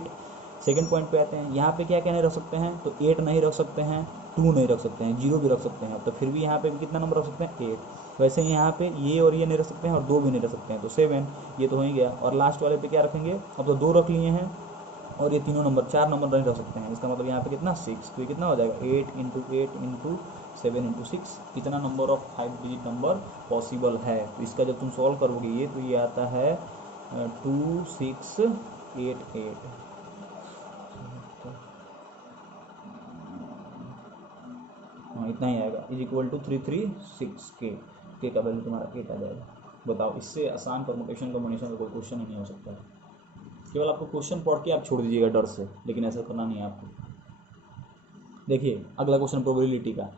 सेकंड पॉइंट पे आते हैं, यहाँ पे क्या क्या नहीं रख सकते हैं, तो 8 नहीं रख सकते हैं, 2 नहीं रख सकते हैं, 0 भी रख सकते हैं, तो फिर भी यहाँ पे भी कितना नंबर रख सकते हैं 8। वैसे ही यहाँ पे ये और ये नहीं रख सकते हैं और 2 भी नहीं रख सकते हैं, तो 7, ये तो हो ही गया। और लास्ट वाले पे क्या रखेंगे, अब तो 2 रख लिए हैं और ये तीनों नंबर 4 नंबर नहीं रख सकते हैं, इसका मतलब यहाँ पे कितना 6, तो ये कितना हो जाएगा 8 इंटू 8 इंटू 7 इंटू 6, कितना number of 5 digit number possible है। तो इसका जब तुम सॉल्व करोगे ये, तो ये आता है 2688। हाँ इतना ही आएगा, इज इक्वल टू 336 के का वैल्यू तुम्हारा के का जाएगा। बताओ, इससे आसान परमुटेशन कॉम्बिनेशन का कोई क्वेश्चन ही नहीं हो सकता है। केवल आपको क्वेश्चन पढ़ के आप छोड़ दीजिएगा डर से, लेकिन ऐसा करना नहीं है आपको। देखिए अगला क्वेश्चन प्रोबेबिलिटी का।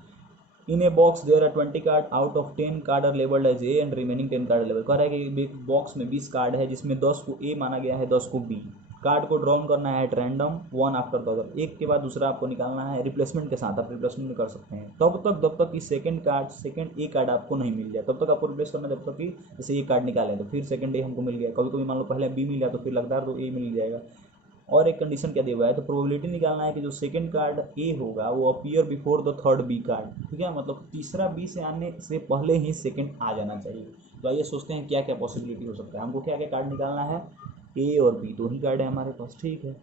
In a box there are 20 card, out of 10 card are labelled as A and remaining 10 card labelled. कह रहा है कि एक बॉक्स में 20 कार्ड है जिसमें 10 को ए माना गया है, 10 को बी। कार्ड को ड्रॉन करना है at random, one after the other, एक के बाद दूसरा आपको निकालना है रिप्लेसमेंट के साथ। आप रिप्लेसमेंट में कर सकते हैं जब तक कि सेकंड ए कार्ड आपको नहीं मिल जाए, तब तक आपको रिप्लेस करना, जब तक कि जैसे ए कार्ड निकालें तो फिर सेकंड ए हमको मिल गया। कभी कभी मान लो पहले बी मिल गया तो फिर लगता है तो ए मिल जाएगा। और एक कंडीशन क्या दिया हुआ है, तो प्रोबेबिलिटी निकालना है कि जो सेकंड कार्ड ए होगा वो appear before the third B card, ठीक है, मतलब तीसरा बी से आने से पहले ही सेकंड आ जाना चाहिए। तो आइए सोचते हैं क्या क्या पॉसिबिलिटी हो सकता है। हमको क्या क्या कार्ड निकालना है, ए और बी दो ही कार्ड है हमारे पास, ठीक है।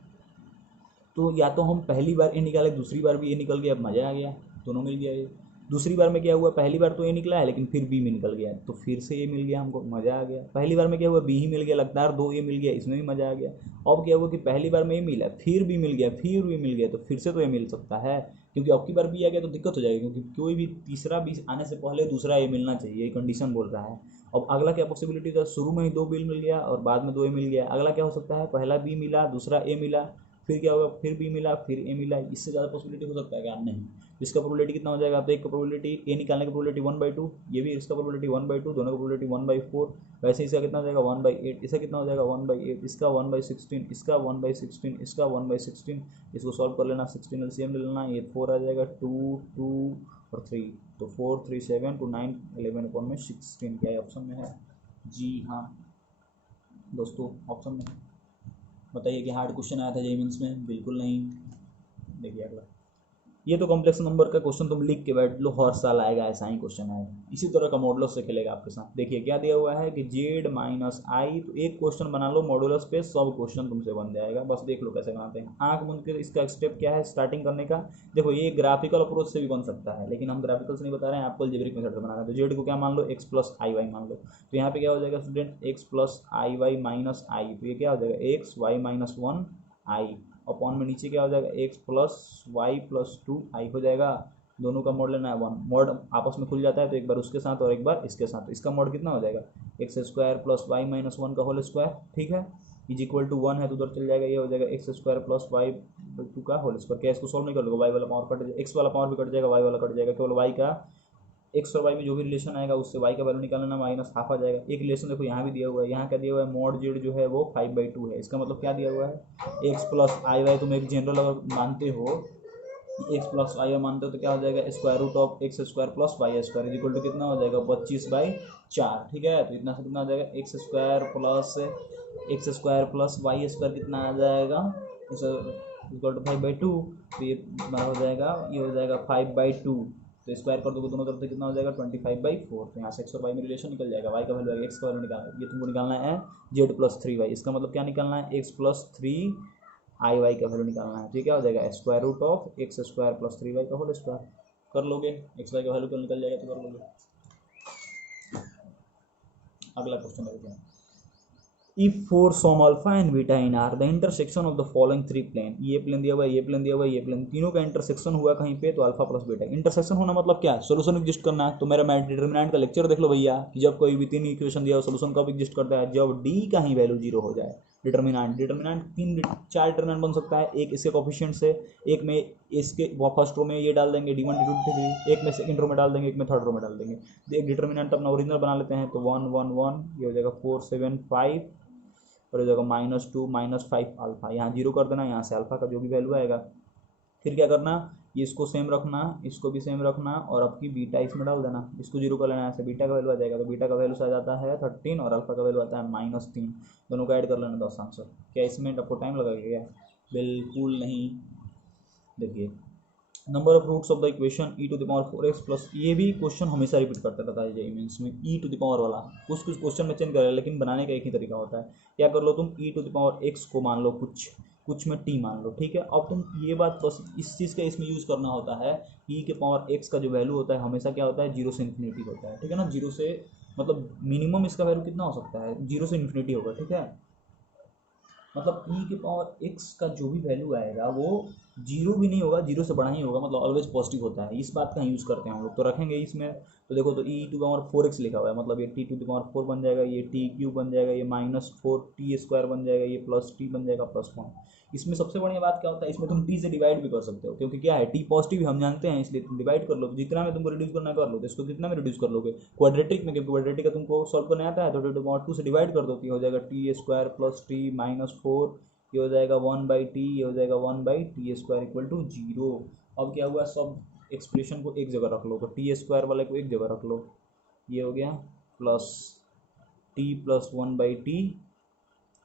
तो या तो हम पहली बार ए निकाले, दूसरी बार भी ए निकल गया, अब मज़ा आ गया, दोनों मिल गया ये। दूसरी बार में क्या हुआ, पहली बार तो ए निकला है लेकिन फिर बी में निकल गया, तो फिर से ए मिल गया हमको, मज़ा आ गया। पहली बार में क्या हुआ, बी ही मिल गया, लगातार 2 ए मिल गया, इसमें भी मज़ा आ गया। अब क्या हुआ कि पहली बार में ए मिला, फिर बी मिल गया, फिर बी मिल गया, तो फिर से तो ए मिल सकता है, क्योंकि अब की बार बी आ गया तो दिक्कत हो जाएगी, क्योंकि कोई भी तीसरा बी आने से पहले दूसरा ए मिलना चाहिए, ये कंडीशन बोल रहा है। अब अगला क्या पॉसिबिलिटी था, शुरू में ही 2 बी मिल गया और बाद में 2 ए मिल गया। अगला क्या हो सकता है, पहला बी मिला, दूसरा ए मिला, फिर क्या होगा, फिर बी मिला, फिर ए मिला। इससे ज़्यादा पॉसिबिलिटी हो सकता है क्या, नहीं। इसका प्रोबेबिलिटी कितना हो जाएगा, तो एक का प्रोबेबिलिटी ए निकालने की प्रोबेबिलिटी 1/2, ये भी इसका प्रोबेबिलिटी 1/2, दोनों का प्रोबेबिलिटी 1/4। वैसे इसका कितना हो जाएगा 1/8, इसका कितना हो जाएगा 1/8, इसका 1/16, इसका 1/16, इसका 1/16। इसको सॉल्व कर लेना, 16 एलसीएम ले लेना, ये 4 आ जाएगा, 2 2 और 3, तो 4 3 7 to 9 11 अपॉन में 16, क्या ऑप्शन में है, जी हाँ दोस्तों ऑप्शन में। बताइए कि हार्ड क्वेश्चन आया था जेईई मेंस में, बिल्कुल नहीं। देखिए अगला, ये तो कॉम्प्लेक्स नंबर का क्वेश्चन तुम लिख के बैठ लो, हर साल आएगा, ऐसा ही क्वेश्चन आएगा, इसी तरह का मॉडुलस से खेलेगा आपके साथ। देखिए क्या दिया हुआ है कि जेड माइनस आई, तो एक क्वेश्चन बना लो मॉडुलस पे, सब क्वेश्चन तुमसे बन जाएगा, बस देख लो कैसे बनाते हैं। आंख मूंद के इसका स्टेप क्या है स्टार्टिंग करने का, देखो ये ग्राफिकल अप्रोच से भी बन सकता है, लेकिन हम ग्राफिकल से नहीं बता रहे हैं, आपको अलजेब्रिक मेथड से बनाना है। तो जेड को क्या मान लो, एक्स प्लस आई वाई मान लो, तो यहाँ पे क्या हो जाएगा स्टूडेंट, एक्स प्लस आई वाई माइनस आई, तो ये क्या हो जाएगा एक्स वाई माइनस 1 आई, अपॉन में नीचे क्या हो जाएगा एक्स प्लस वाई प्लस 2 आई हो जाएगा। दोनों का मोड लेना है 1, मोड आपस में खुल जाता है तो एक बार उसके साथ और एक बार इसके साथ, तो इसका मोड कितना हो जाएगा X square plus Y minus 1 का होल स्क्वायर, ठीक है, इज इक्वल टू 1 है तो उधर चल जाएगा, ये हो जाएगा एक्स स्क्वायर प्लस वाई 2 का होल स्क्वायर। क्या इसको सॉल्व नहीं कर लोगे, वाई वाला पावर कट जाएगा, एक्स वाला पावर भी कट जाएगा, वाई वाला कट जाएगा, केवल वाई का एक्स और वाई में जो भी रिलेशन आएगा उससे वाई का वैल्यू निकालना, माइनस हाफ आ जाएगा। एक रिलेशन देखो यहाँ भी दिया हुआ है, यहाँ क्या दिया हुआ है, मॉड जेड जो है वो 5/2 है, इसका मतलब क्या दिया हुआ है एक्स प्लस आई वाई, तुम एक जनरल अगर मानते हो एक्स प्लस वाई मानते हो तो क्या हो जाएगा square root of X square plus Y square equal to कितना हो जाएगा 25/4, ठीक है। तो इतना से कितना हो जाएगा X square plus Y square कितना आ जाएगा इक्वल टू 5/2, तो ये हमारा हो जाएगा, ये हो जाएगा 5/2, तो स्क्वायर कर दोगे दोनों तरफ से कितना हो जाएगा 25/4, तो यहाँ से एक्स और वाई में रिलेशन निकल जाएगा, वाई का वैल्यू आएगा, एक्स का वैल्यू निकालना है, ये तुमको निकालना है जेड प्लस 3y, इसका मतलब क्या निकालना है एक्स प्लस 3 आई वाई का वैल्यू निकालना है, तो क्या हो जाएगा square root of X square plus 3y का होल स्क्वायर। कर लोगे, एक्स वाई का वैल्यू कल निकल जाएगा तो कर लोगे। अगला क्वेश्चन देखते हैं, if for some alpha and beta in R the intersection of the following three plane, ये प्लेन दिया हुआ है, ये प्लेन दिया हुआ है, ये प्लेन, तीनों का इंटरसेक्शन हुआ कहीं पे तो अल्फा प्लस बीटा। इंटरसेक्शन होना मतलब क्या है, सोल्यूशन एग्जिस्ट करना है। तो मेरा डिटरमिनेंट का लेक्चर देख लो भैया कि जब कोई भी तीन इक्वेशन दिया हो सोल्यूशन कब एग्जिस्ट करता है, जब डी का ही वैल्यू जीरो हो जाए। डिटरमिनेंट तीन चार डिटरमिनेंट बन सकता है, एक इसके कोफिशिएंट से, एक में इसके फर्स्ट रो में ये डाल देंगे D1 D2 D3, एक में सेकंड रो में डाल देंगे, एक में थर्ड रो में डाल देंगे। तो एक डिटरमिनेंट अपना ओरिजिनल बना लेते हैं, तो 1 1 1 ये हो जाएगा 4 7 5 और ये जाएगा -2 -5 अल्फा। यहाँ जीरो कर देना, यहाँ से अल्फा का जो भी वैल्यू आएगा। फिर क्या करना, ये इसको सेम रखना, इसको भी सेम रखना और आपकी बीटा इसमें डाल देना, इसको जीरो कर लेना, यहाँ से बीटा का वैल्यू आ जाएगा। तो बीटा का वैल्यू आ जाता है 13 और अल्फा का वैल्यू आता है -3। दोनों का ऐड कर लेना 10 आंसर। क्या इसमें आपको टाइम लगेगा क्या? बिल्कुल नहीं। देखिए number of roots of the equation e to the power 4x plus, ये भी क्वेश्चन हमेशा रिपीट करता रहता है जेईई मेंस में, e टू द पावर वाला। कुछ कुछ क्वेश्चन में चेंज करें लेकिन बनाने का एक ही तरीका होता है। क्या कर लो तुम, e to the power x को मान लो कुछ में t मान लो, ठीक है। अब तुम ये बात बस इस चीज़ का इसमें यूज़ करना होता है, e के पावर x का जो वैल्यू होता है हमेशा क्या होता है, जीरो से इन्फिनिटी होता है, ठीक है ना। जीरो से मतलब मिनिमम इसका वैल्यू कितना हो सकता है, जीरो से इन्फिनिटी होगा, ठीक है। मतलब e के पावर x का जो भी वैल्यू आएगा वो जीरो भी नहीं होगा, जीरो से बड़ा ही होगा, मतलब ऑलवेज पॉजिटिव होता है। इस बात का यूज़ करते हैं हम लोग। तो रखेंगे इसमें, तो देखो तो e टू पावर 4x लिखा हुआ है, मतलब ये t टू पावर 4 बन जाएगा, ये t क्यूब बन जाएगा, ये -4t² बन जाएगा, ये प्लस t बन जाएगा +1। इसमें सबसे बढ़िया बात क्या होता है, इसमें तुम t से डिवाइड भी कर सकते हो, क्योंकि क्या है t पॉजिटिव हम जानते हैं, इसलिए तुम डिवाइड कर लो। तो जितना में तुमको रिड्यूस करना कर लो, तो इसको कितना में रिड्यूस कर लोगे, क्वाड्रेटिक में, क्योंकि क्वाड्रेटिक का तुमको सॉल्व करने आता है। तो 2 से डिवाइड कर दो, तो हो जाएगा t² प्लस t -4, ये हो जाएगा 1/t, ये हो जाएगा 1/t² इक्वल टू 0। अब क्या हुआ, सब एक्सप्रेशन को एक जगह रख लो, तो t² वाले को एक जगह रख लो, ये हो गया plus t plus 1/t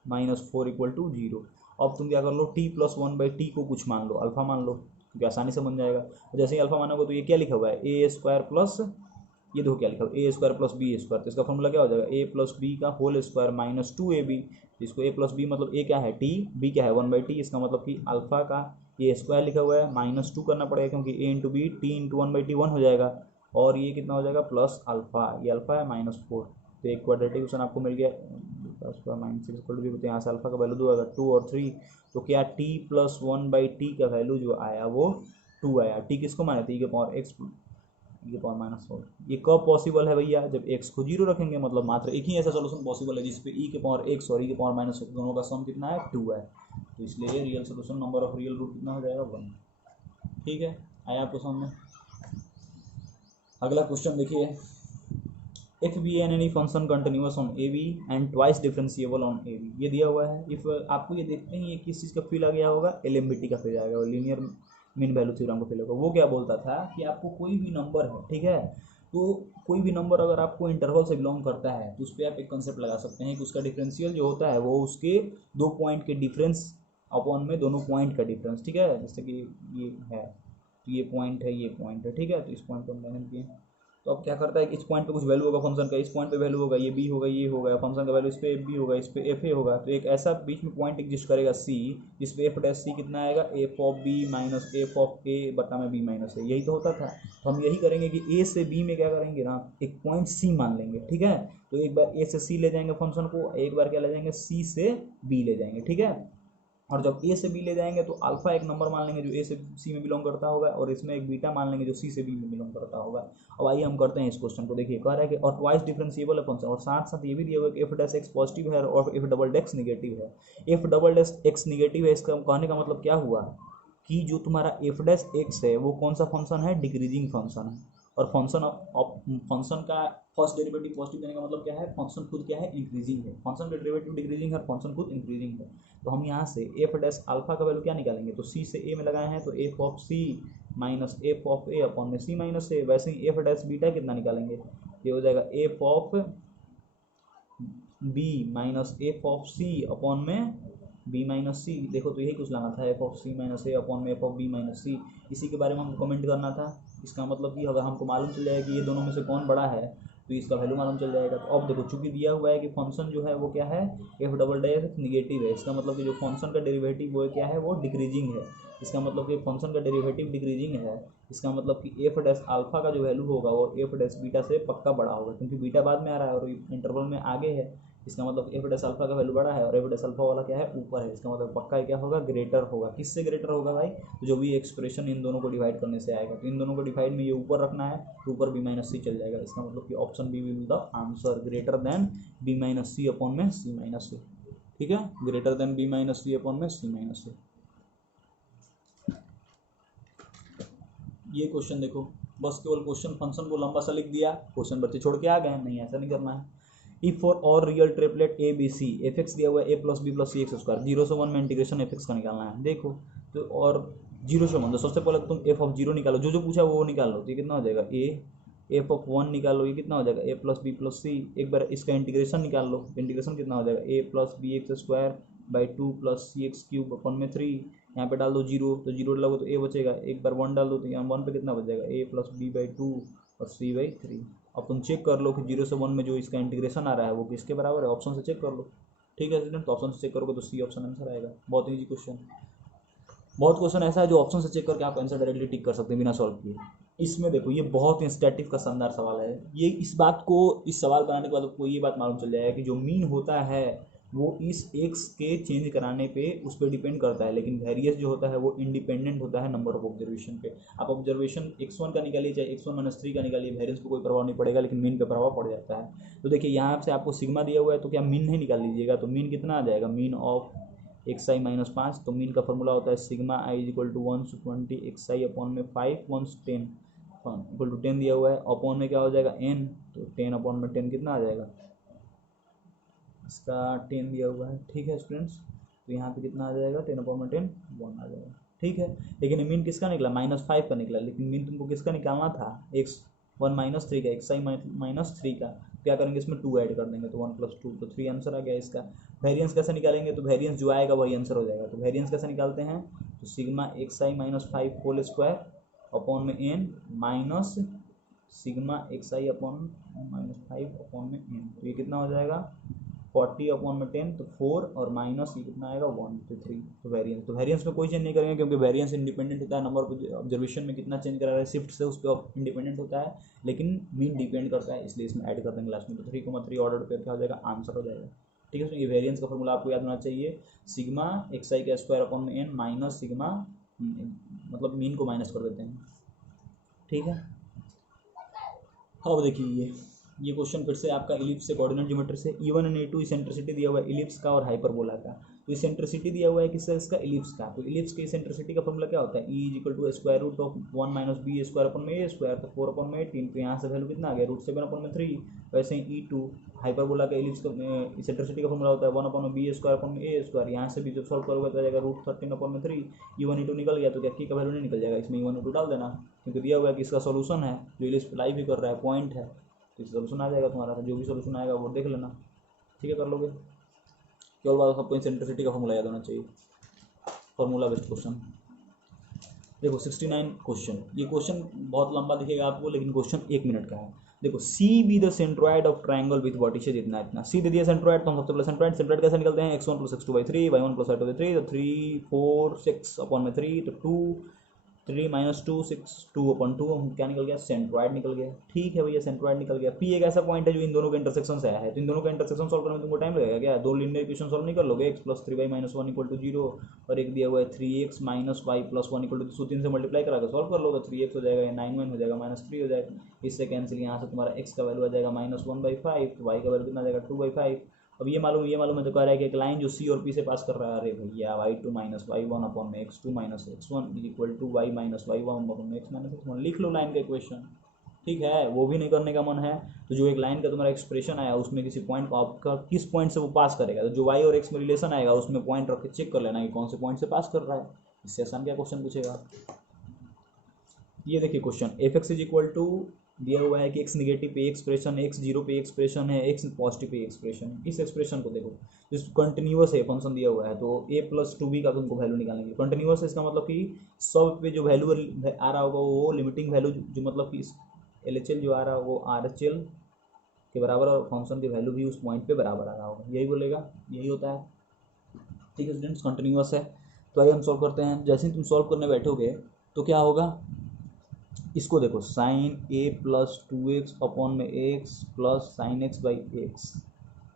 -4 equal to 0। अब तुम क्या कर लो, t प्लस 1/t को कुछ मान लो, अल्फा मान लो, क्योंकि आसानी से बन जाएगा। जैसे ही अल्फा मानोगे तो ये क्या लिखा हुआ है, a² प्लस, ये देखो क्या लिखा है, a² प्लस b²। तो इसका फॉर्मूला क्या हो जाएगा, a प्लस बी का होल स्क्वायर -2ab। इसको a प्लस बी मतलब a क्या है t, b क्या है 1/t, इसका मतलब कि अल्फा का ये स्क्वायर लिखा हुआ है, -2 करना पड़ेगा क्योंकि a into B, t into 1/t 1 हो जाएगा, और ये कितना हो जाएगा प्लस अल्फा, ये अल्फा है -4। तो एक क्वाड्रेटिक इक्वेशन आपको मिल गया, -6 यहाँ से अल्फा का वैल्यू 2 आएगा, 2 और 3, तो क्या t प्लस 1/t का वैल्यू जो आया वो 2 आया। t किसको माने थे, e के पावर x, e के पावर -4। ये कब पॉसिबल है भैया, जब x को जीरो रखेंगे, मतलब मात्र एक ही ऐसा सोल्यूशन पॉसिबल है जिसपे e के पावर x और e के पावर -4 दोनों का सम कितना है, 2 है। तो इसलिए real solution, number of real root कितना हो जाएगा, 1। ठीक है, आया आपको समझ में। अगला क्वेश्चन देखिए, if be an any function continuous on A B and twice differentiable on A B, ये दिया हुआ है। इफ आपको ये देखते ही ये किस चीज़ का फील आ गया होगा, LMBT का फील आ गया होगा, लीनियर मीन वैल्यू थ्योरम का फील होगा। वो क्या बोलता था कि आपको कोई भी नंबर है, ठीक है, तो कोई भी नंबर अगर आपको इंटरवल से बिलोंग करता है तो उस पर आप एक कंसेप्ट लगा सकते हैं कि उसका डिफरेंशियल जो होता है वो उसके 2 पॉइंट के डिफरेंस अपॉन में दोनों पॉइंट का डिफरेंस, ठीक है। जैसे कि ये है, तो ये पॉइंट है, ये पॉइंट है, ठीक है। तो इस पॉइंट को हम मेहनत किए, तो अब क्या करता है कि इस पॉइंट पे कुछ वैल्यू होगा फंक्शन का, इस पॉइंट पे वैल्यू होगा, ये बी होगा, ये होगा, फंक्शन का वैल्यू इस पे एफ बी होगा, इस पे एफ ए होगा। तो एक ऐसा बीच में पॉइंट एग्जिस्ट करेगा सी, जिस पे एफ डैश सी कितना आएगा, F of B minus F of A बटा में बी माइनस ए। यही तो होता था। तो हम यही करेंगे कि ए से बी में क्या करेंगे ना, एक पॉइंट सी मान लेंगे, ठीक है। तो एक बार ए से सी ले जाएंगे फंक्शन को, एक बार क्या ले जाएंगे, सी से बी ले जाएंगे, ठीक है। और जब ए से बी ले जाएंगे तो अल्फा एक नंबर मान लेंगे जो ए से सी में बिलोंग करता होगा, और इसमें एक बीटा मान लेंगे जो सी से बी में बिलोंग करता होगा। अब आइए हम करते हैं इस क्वेश्चन को। देखिए कह रहा है कि और ट्वाइस डिफरेंशिएबल है फंक्शन, और साथ साथ ये भी दिया हुआ है कि एफ डैश एक्स पॉजिटिव है और एफ डबल डैश नेगेटिव है। F double dash x negative है, इसका कहने का मतलब क्या हुआ कि जो तुम्हारा एफ डैश एक्स है वो कौन सा फंक्शन है, डिक्रीजिंग फंक्शन है। और फंक्शन का फर्स्ट डेरिवेटिव पॉजिटिव देने का मतलब क्या है, फंक्शन खुद क्या है, इंक्रीजिंग है। फंक्शन का डेरिवेटिव डिक्रीजिंग है, फंक्शन खुद इंक्रीजिंग है। तो हम यहाँ से एफ डैश अल्फा का वैल्यू क्या निकालेंगे, तो सी से ए में लगाए हैं, तो F of C minus F of A upon में सी माइनस ए। वैसे ही एफ डैश बीटा कितना निकालेंगे, ये हो जाएगा F of B minus F of C upon में बी माइनस सी। देखो तो यही कुछ लाना था, F of C minus A upon में F of B minus C. इसी के बारे में हमको कमेंट करना था। इसका मतलब कि अगर हमको मालूम चल जाएगा कि ये दोनों में से कौन बड़ा है तो इसका वैल्यू मालूम चल जाएगा। तो अब देखो चूंकि दिया हुआ है कि फंक्शन जो है वो क्या है, एफ डबल डैश निगेटिव है, इसका मतलब कि जो फंक्शन का डेरिवेटिव वो क्या है, वो डिक्रीजिंग है। इसका मतलब कि फंक्शन का डेरिवेटिव डिक्रीजिंग है, इसका मतलब कि एफ डैश अल्फा का जो वैल्यू होगा वो एफ डैश बीटा से पक्का बड़ा होगा, क्योंकि बीटा बाद में आ रहा है और इंटरवल में आगे है। इसका मतलब एफ डैश अल्फा का वैल्यू बड़ा है और एफ डैश अल्फा वाला क्या है, ऊपर है, इसका मतलब पक्का क्या होगा, ग्रेटर होगा। किससे ग्रेटर होगा भाई, तो जो भी एक्सप्रेशन इन दोनों को डिवाइड करने से आएगा, तो इन दोनों को डिवाइड में ये ऊपर रखना है तो ऊपर बी माइनस सी चल जाएगा। इसका मतलब कि option B will the answer, greater than B minus C upon में सी माइनस सी। ठीक है, greater than B minus C upon में सी माइनस सी। ये क्वेश्चन देखो, बस केवल क्वेश्चन फंक्शन को लंबा सा लिख दिया, क्वेश्चन बच्चे छोड़ के आ गए, नहीं ऐसा नहीं करना है। इफ फॉर और real triplet A B C F X दिया हुआ है A plus B plus C X square, 0 से 1 में इंटीग्रेशन एफ एक्स का निकालना है। देखो तो और 0 से 1, तो सबसे पहले तुम एफ ऑफ 0 निकालो, जो पूछा वो निकालो, तो ये कितना हो जाएगा ए, एफ ऑफ 1 निकालो, ये कितना हो जाएगा ए प्लस बी प्लस सी। एक बार इसका इंटीग्रेशन निकाल लो, इंटीग्रेशन कितना हो जाएगा A plus B X square by 2 plus C X cube upon में 3, यहाँ पे डाल दो 0, तो 0 डालोगे तो ए बचेगा, एक बार 1 डाल दो तो यहाँ 1 पे कितना बच जाएगा ए प्लस बी बाई 2 और सी बाई 3। अब तुम चेक कर लो कि 0 से 1 में जो इसका इंटीग्रेशन आ रहा है वो किसके बराबर है, ऑप्शन से चेक कर लो। ठीक है स्टूडेंट, तो ऑप्शन से चेक करोगे तो सी ऑप्शन आंसर आएगा। बहुत ईजी क्वेश्चन, बहुत क्वेश्चन ऐसा है जो ऑप्शन से चेक करके आप आंसर डायरेक्टली टिक कर सकते हैं बिना सॉल्व किए। इसमें देखो ये बहुत इंस्टैटिक का शानदार सवाल है, ये इस बात को, इस सवाल बनाने के बाद आपको ये बात मालूम चल जाएगा कि जो मीन होता है वो इस एक्स के चेंज कराने पे उस पर डिपेंड करता है, लेकिन वेरियस जो होता है वो इंडिपेंडेंट होता है नंबर ऑफ ऑब्जर्वेशन पे। आप ऑब्जर्वेशन x1 का निकालिए चाहे x1 - 3 का निकालिए, वेरियंस को कोई प्रभाव नहीं पड़ेगा, लेकिन मीन पे प्रभाव पड़ जाता है। तो देखिए यहाँ से आपको सिग्मा दिया हुआ है, तो क्या मीन नहीं निकाल लीजिएगा, तो मीन कितना आ जाएगा, मीन ऑफ xi - 5, तो मीन का फॉर्मूला होता है sigma i equal to 1 to 20 xi upon में 5 1 to 10 इक्वल टू 10 दिया हुआ है, अपॉन में क्या हो जाएगा n, तो 10 अपॉन में 10 कितना आ जाएगा, इसका 10 दिया हुआ है। ठीक है स्टूडेंट्स, तो यहाँ पे कितना आ जाएगा 10 अपॉन में 10 1 आ जाएगा। ठीक है, लेकिन मीन किसका निकला, -5 का निकला, लेकिन मीन तुमको किसका निकालना था, x1 - 3 का, xi - 3 का। क्या करेंगे इसमें 2 ऐड कर देंगे तो 1 + 2, तो 3 आंसर आ गया इसका। वेरिएंस कैसे निकालेंगे, तो वेरिएंस जो आएगा वही आंसर हो जाएगा। तो वेरिएंस कैसे निकालते हैं, तो sigma xi - 5 whole square upon में n minus sigma xi upon -5 upon में n, तो ये कितना हो जाएगा 40 अपॉन में 10, तो 4 और माइनस ये कितना आएगा 1 to 3। तो वेरिएंस में कोई चेंज नहीं करेंगे क्योंकि वेरिएंस इंडिपेंडेंट होता है, नंबर ऑफ ऑब्जर्वेशन में कितना चेंज करा रहा है शिफ्ट से उस पर इंडिपेंडेंट होता है, लेकिन मीन डिपेंड करता है, इसलिए इसमें ऐड कर देंगे लास्ट में, तो 3,3 ऑर्डर पे क्या हो जाएगा, आंसर हो जाएगा। ठीक है, तो ये वेरिएंस का फॉर्मूला आपको याद होना चाहिए, सिग्मा xi का स्क्वायर अपॉन में n माइनस सिग्मा, मतलब मीन को माइनस कर देते हैं। ठीक है, अब देखिए ये क्वेश्चन फिर से आपका इलिप्स से कोऑर्डिनेट ज्योमेट्री से, E1 और E2 इसेंट्रिसिटी दिया हुआ है इलिप्स का और हाइपरबोला का। तो इसेंट्रिसिटी दिया हुआ है किसका, इसका इलिप्स का। तो इलिप्स के इसेंट्रिसिटी का फॉर्मूला क्या होता है, E = √1 - b स्क्वायर अपॉन में a स्क्वायर, तो 4 अपॉन में 18, तो यहाँ से वैल्यू कितना आ गया √7 अपॉन में 3। वैसे ही E2 हाइपरबोला का इलिप्स का इसेंट्रिसिटी का फॉर्मूला होता है 1 अपॉन में b स्क्वायर अपॉन में a स्क्वायर, यहाँ से भी जब सॉल्व करोगे तो आ जाएगा √13 अपॉन में 3। E1 E2 निकल गया, तो क्या की का वैल्यू नहीं निकल जाएगा, इसमें E1 E2 डाल देना, क्योंकि दिया हुआ है कि इसका सोल्यूशन है, जो इलिप्स लाइव भी कर रहा है, पॉइंट है, तो सोल्यूशन आ जाएगा तुम्हारा, जो भी सोल्यूशन आएगा वो देख लेना। ठीक है, कर लोगे, केवल बात सबको इसेंट्रिसिटी का फॉर्मूला याद होना चाहिए, फॉर्मूला बेस्ड क्वेश्चन। देखो 69 क्वेश्चन, ये क्वेश्चन बहुत लंबा दिखेगा आपको, लेकिन क्वेश्चन 1 मिनट का है। देखो C be the centroid of triangle with vertices इतना इतना, सी दे दिया सेंट्रॉइड, तो हम सबसे पहले सेंट्रॉइड कैसे निकलते हैं, x1 + x2 / 3 y1 + y2 / 3, तो 3 4 6 अपॉन में 3, तो 2 3 - 2 6 2 अपॉन 2, क्या निकल गया, सेंट्रॉइड निकल गया। ठीक है भैया, सेंट्रॉइड निकल गया। पी एक ऐसा पॉइंट है जो इन दोनों के इंटरसेक्शन से आया है, तो इन दोनों का इंटरसेक्शन सॉल्व करने में तुमको टाइम लगेगा क्या, दो लीनियर इक्वेशन सॉल्व नहीं कर लोगे, x + 3y - 1 = 0, और एक दिया हुआ है 3x - y + 1 = 2, 3 से मल्टीप्लाई करा के सॉल्व कर लो, तो 3x हो जाएगा, 9 हो जाएगा, -3 हो जाएगा, इससे कैंसिल, यहाँ से तुम्हारा x का वैल्यू आ जाएगा -1/5, तो y का वैल्यू कितना आ जाएगा 2/5। अब ये मालूम है तो कह रहा है कि एक लाइन जो सी और पी से पास कर रहा है, अरे भैया y2 - y1 अपॉन में x2 - x1 equal to y - y1 upon में x - x1, लिख लो लाइन का इक्वेशन। ठीक है, वो भी नहीं करने का मन है तो जो एक लाइन का तुम्हारा एक्सप्रेशन आया उसमें किसी पॉइंट को आपका किस पॉइंट से वो पास करेगा, तो जो y और x में रिलेशन आएगा उसमें पॉइंट रख के चेक कर लेना कि कौन से पॉइंट से पास कर रहा है, इससे आसान क्या क्वेश्चन पूछेगा। ये देखिए क्वेश्चन, f(x) इक्वल टू दिया हुआ है कि x नेगेटिव पे एक्सप्रेशन है, x 0 पे एक्सप्रेशन है, x पॉजिटिव पे एक्सप्रेशन है। इस एक्सप्रेशन को देखो, जिस कंटिन्यूअस है फंक्शन दिया हुआ है, तो a + 2b का तुमको वैल्यू निकालेंगे। कंटिन्यूअस है इसका मतलब कि सब पे जो वैल्यू आ रहा होगा वो लिमिटिंग वैल्यू, जो मतलब कि LHL जो आ रहा होगा वो RHL के बराबर, और फंक्शन की वैल्यू भी उस पॉइंट पे बराबर आ रहा होगा, यही बोलेगा, यही होता है। ठीक है स्टूडेंट्स, कंटिन्यूअस है, तो आइए हम सॉल्व करते हैं। जैसे ही तुम सॉल्व करने बैठोगे तो क्या होगा, इसको देखो, sin a + 2x अपॉन में x प्लस sin x/x,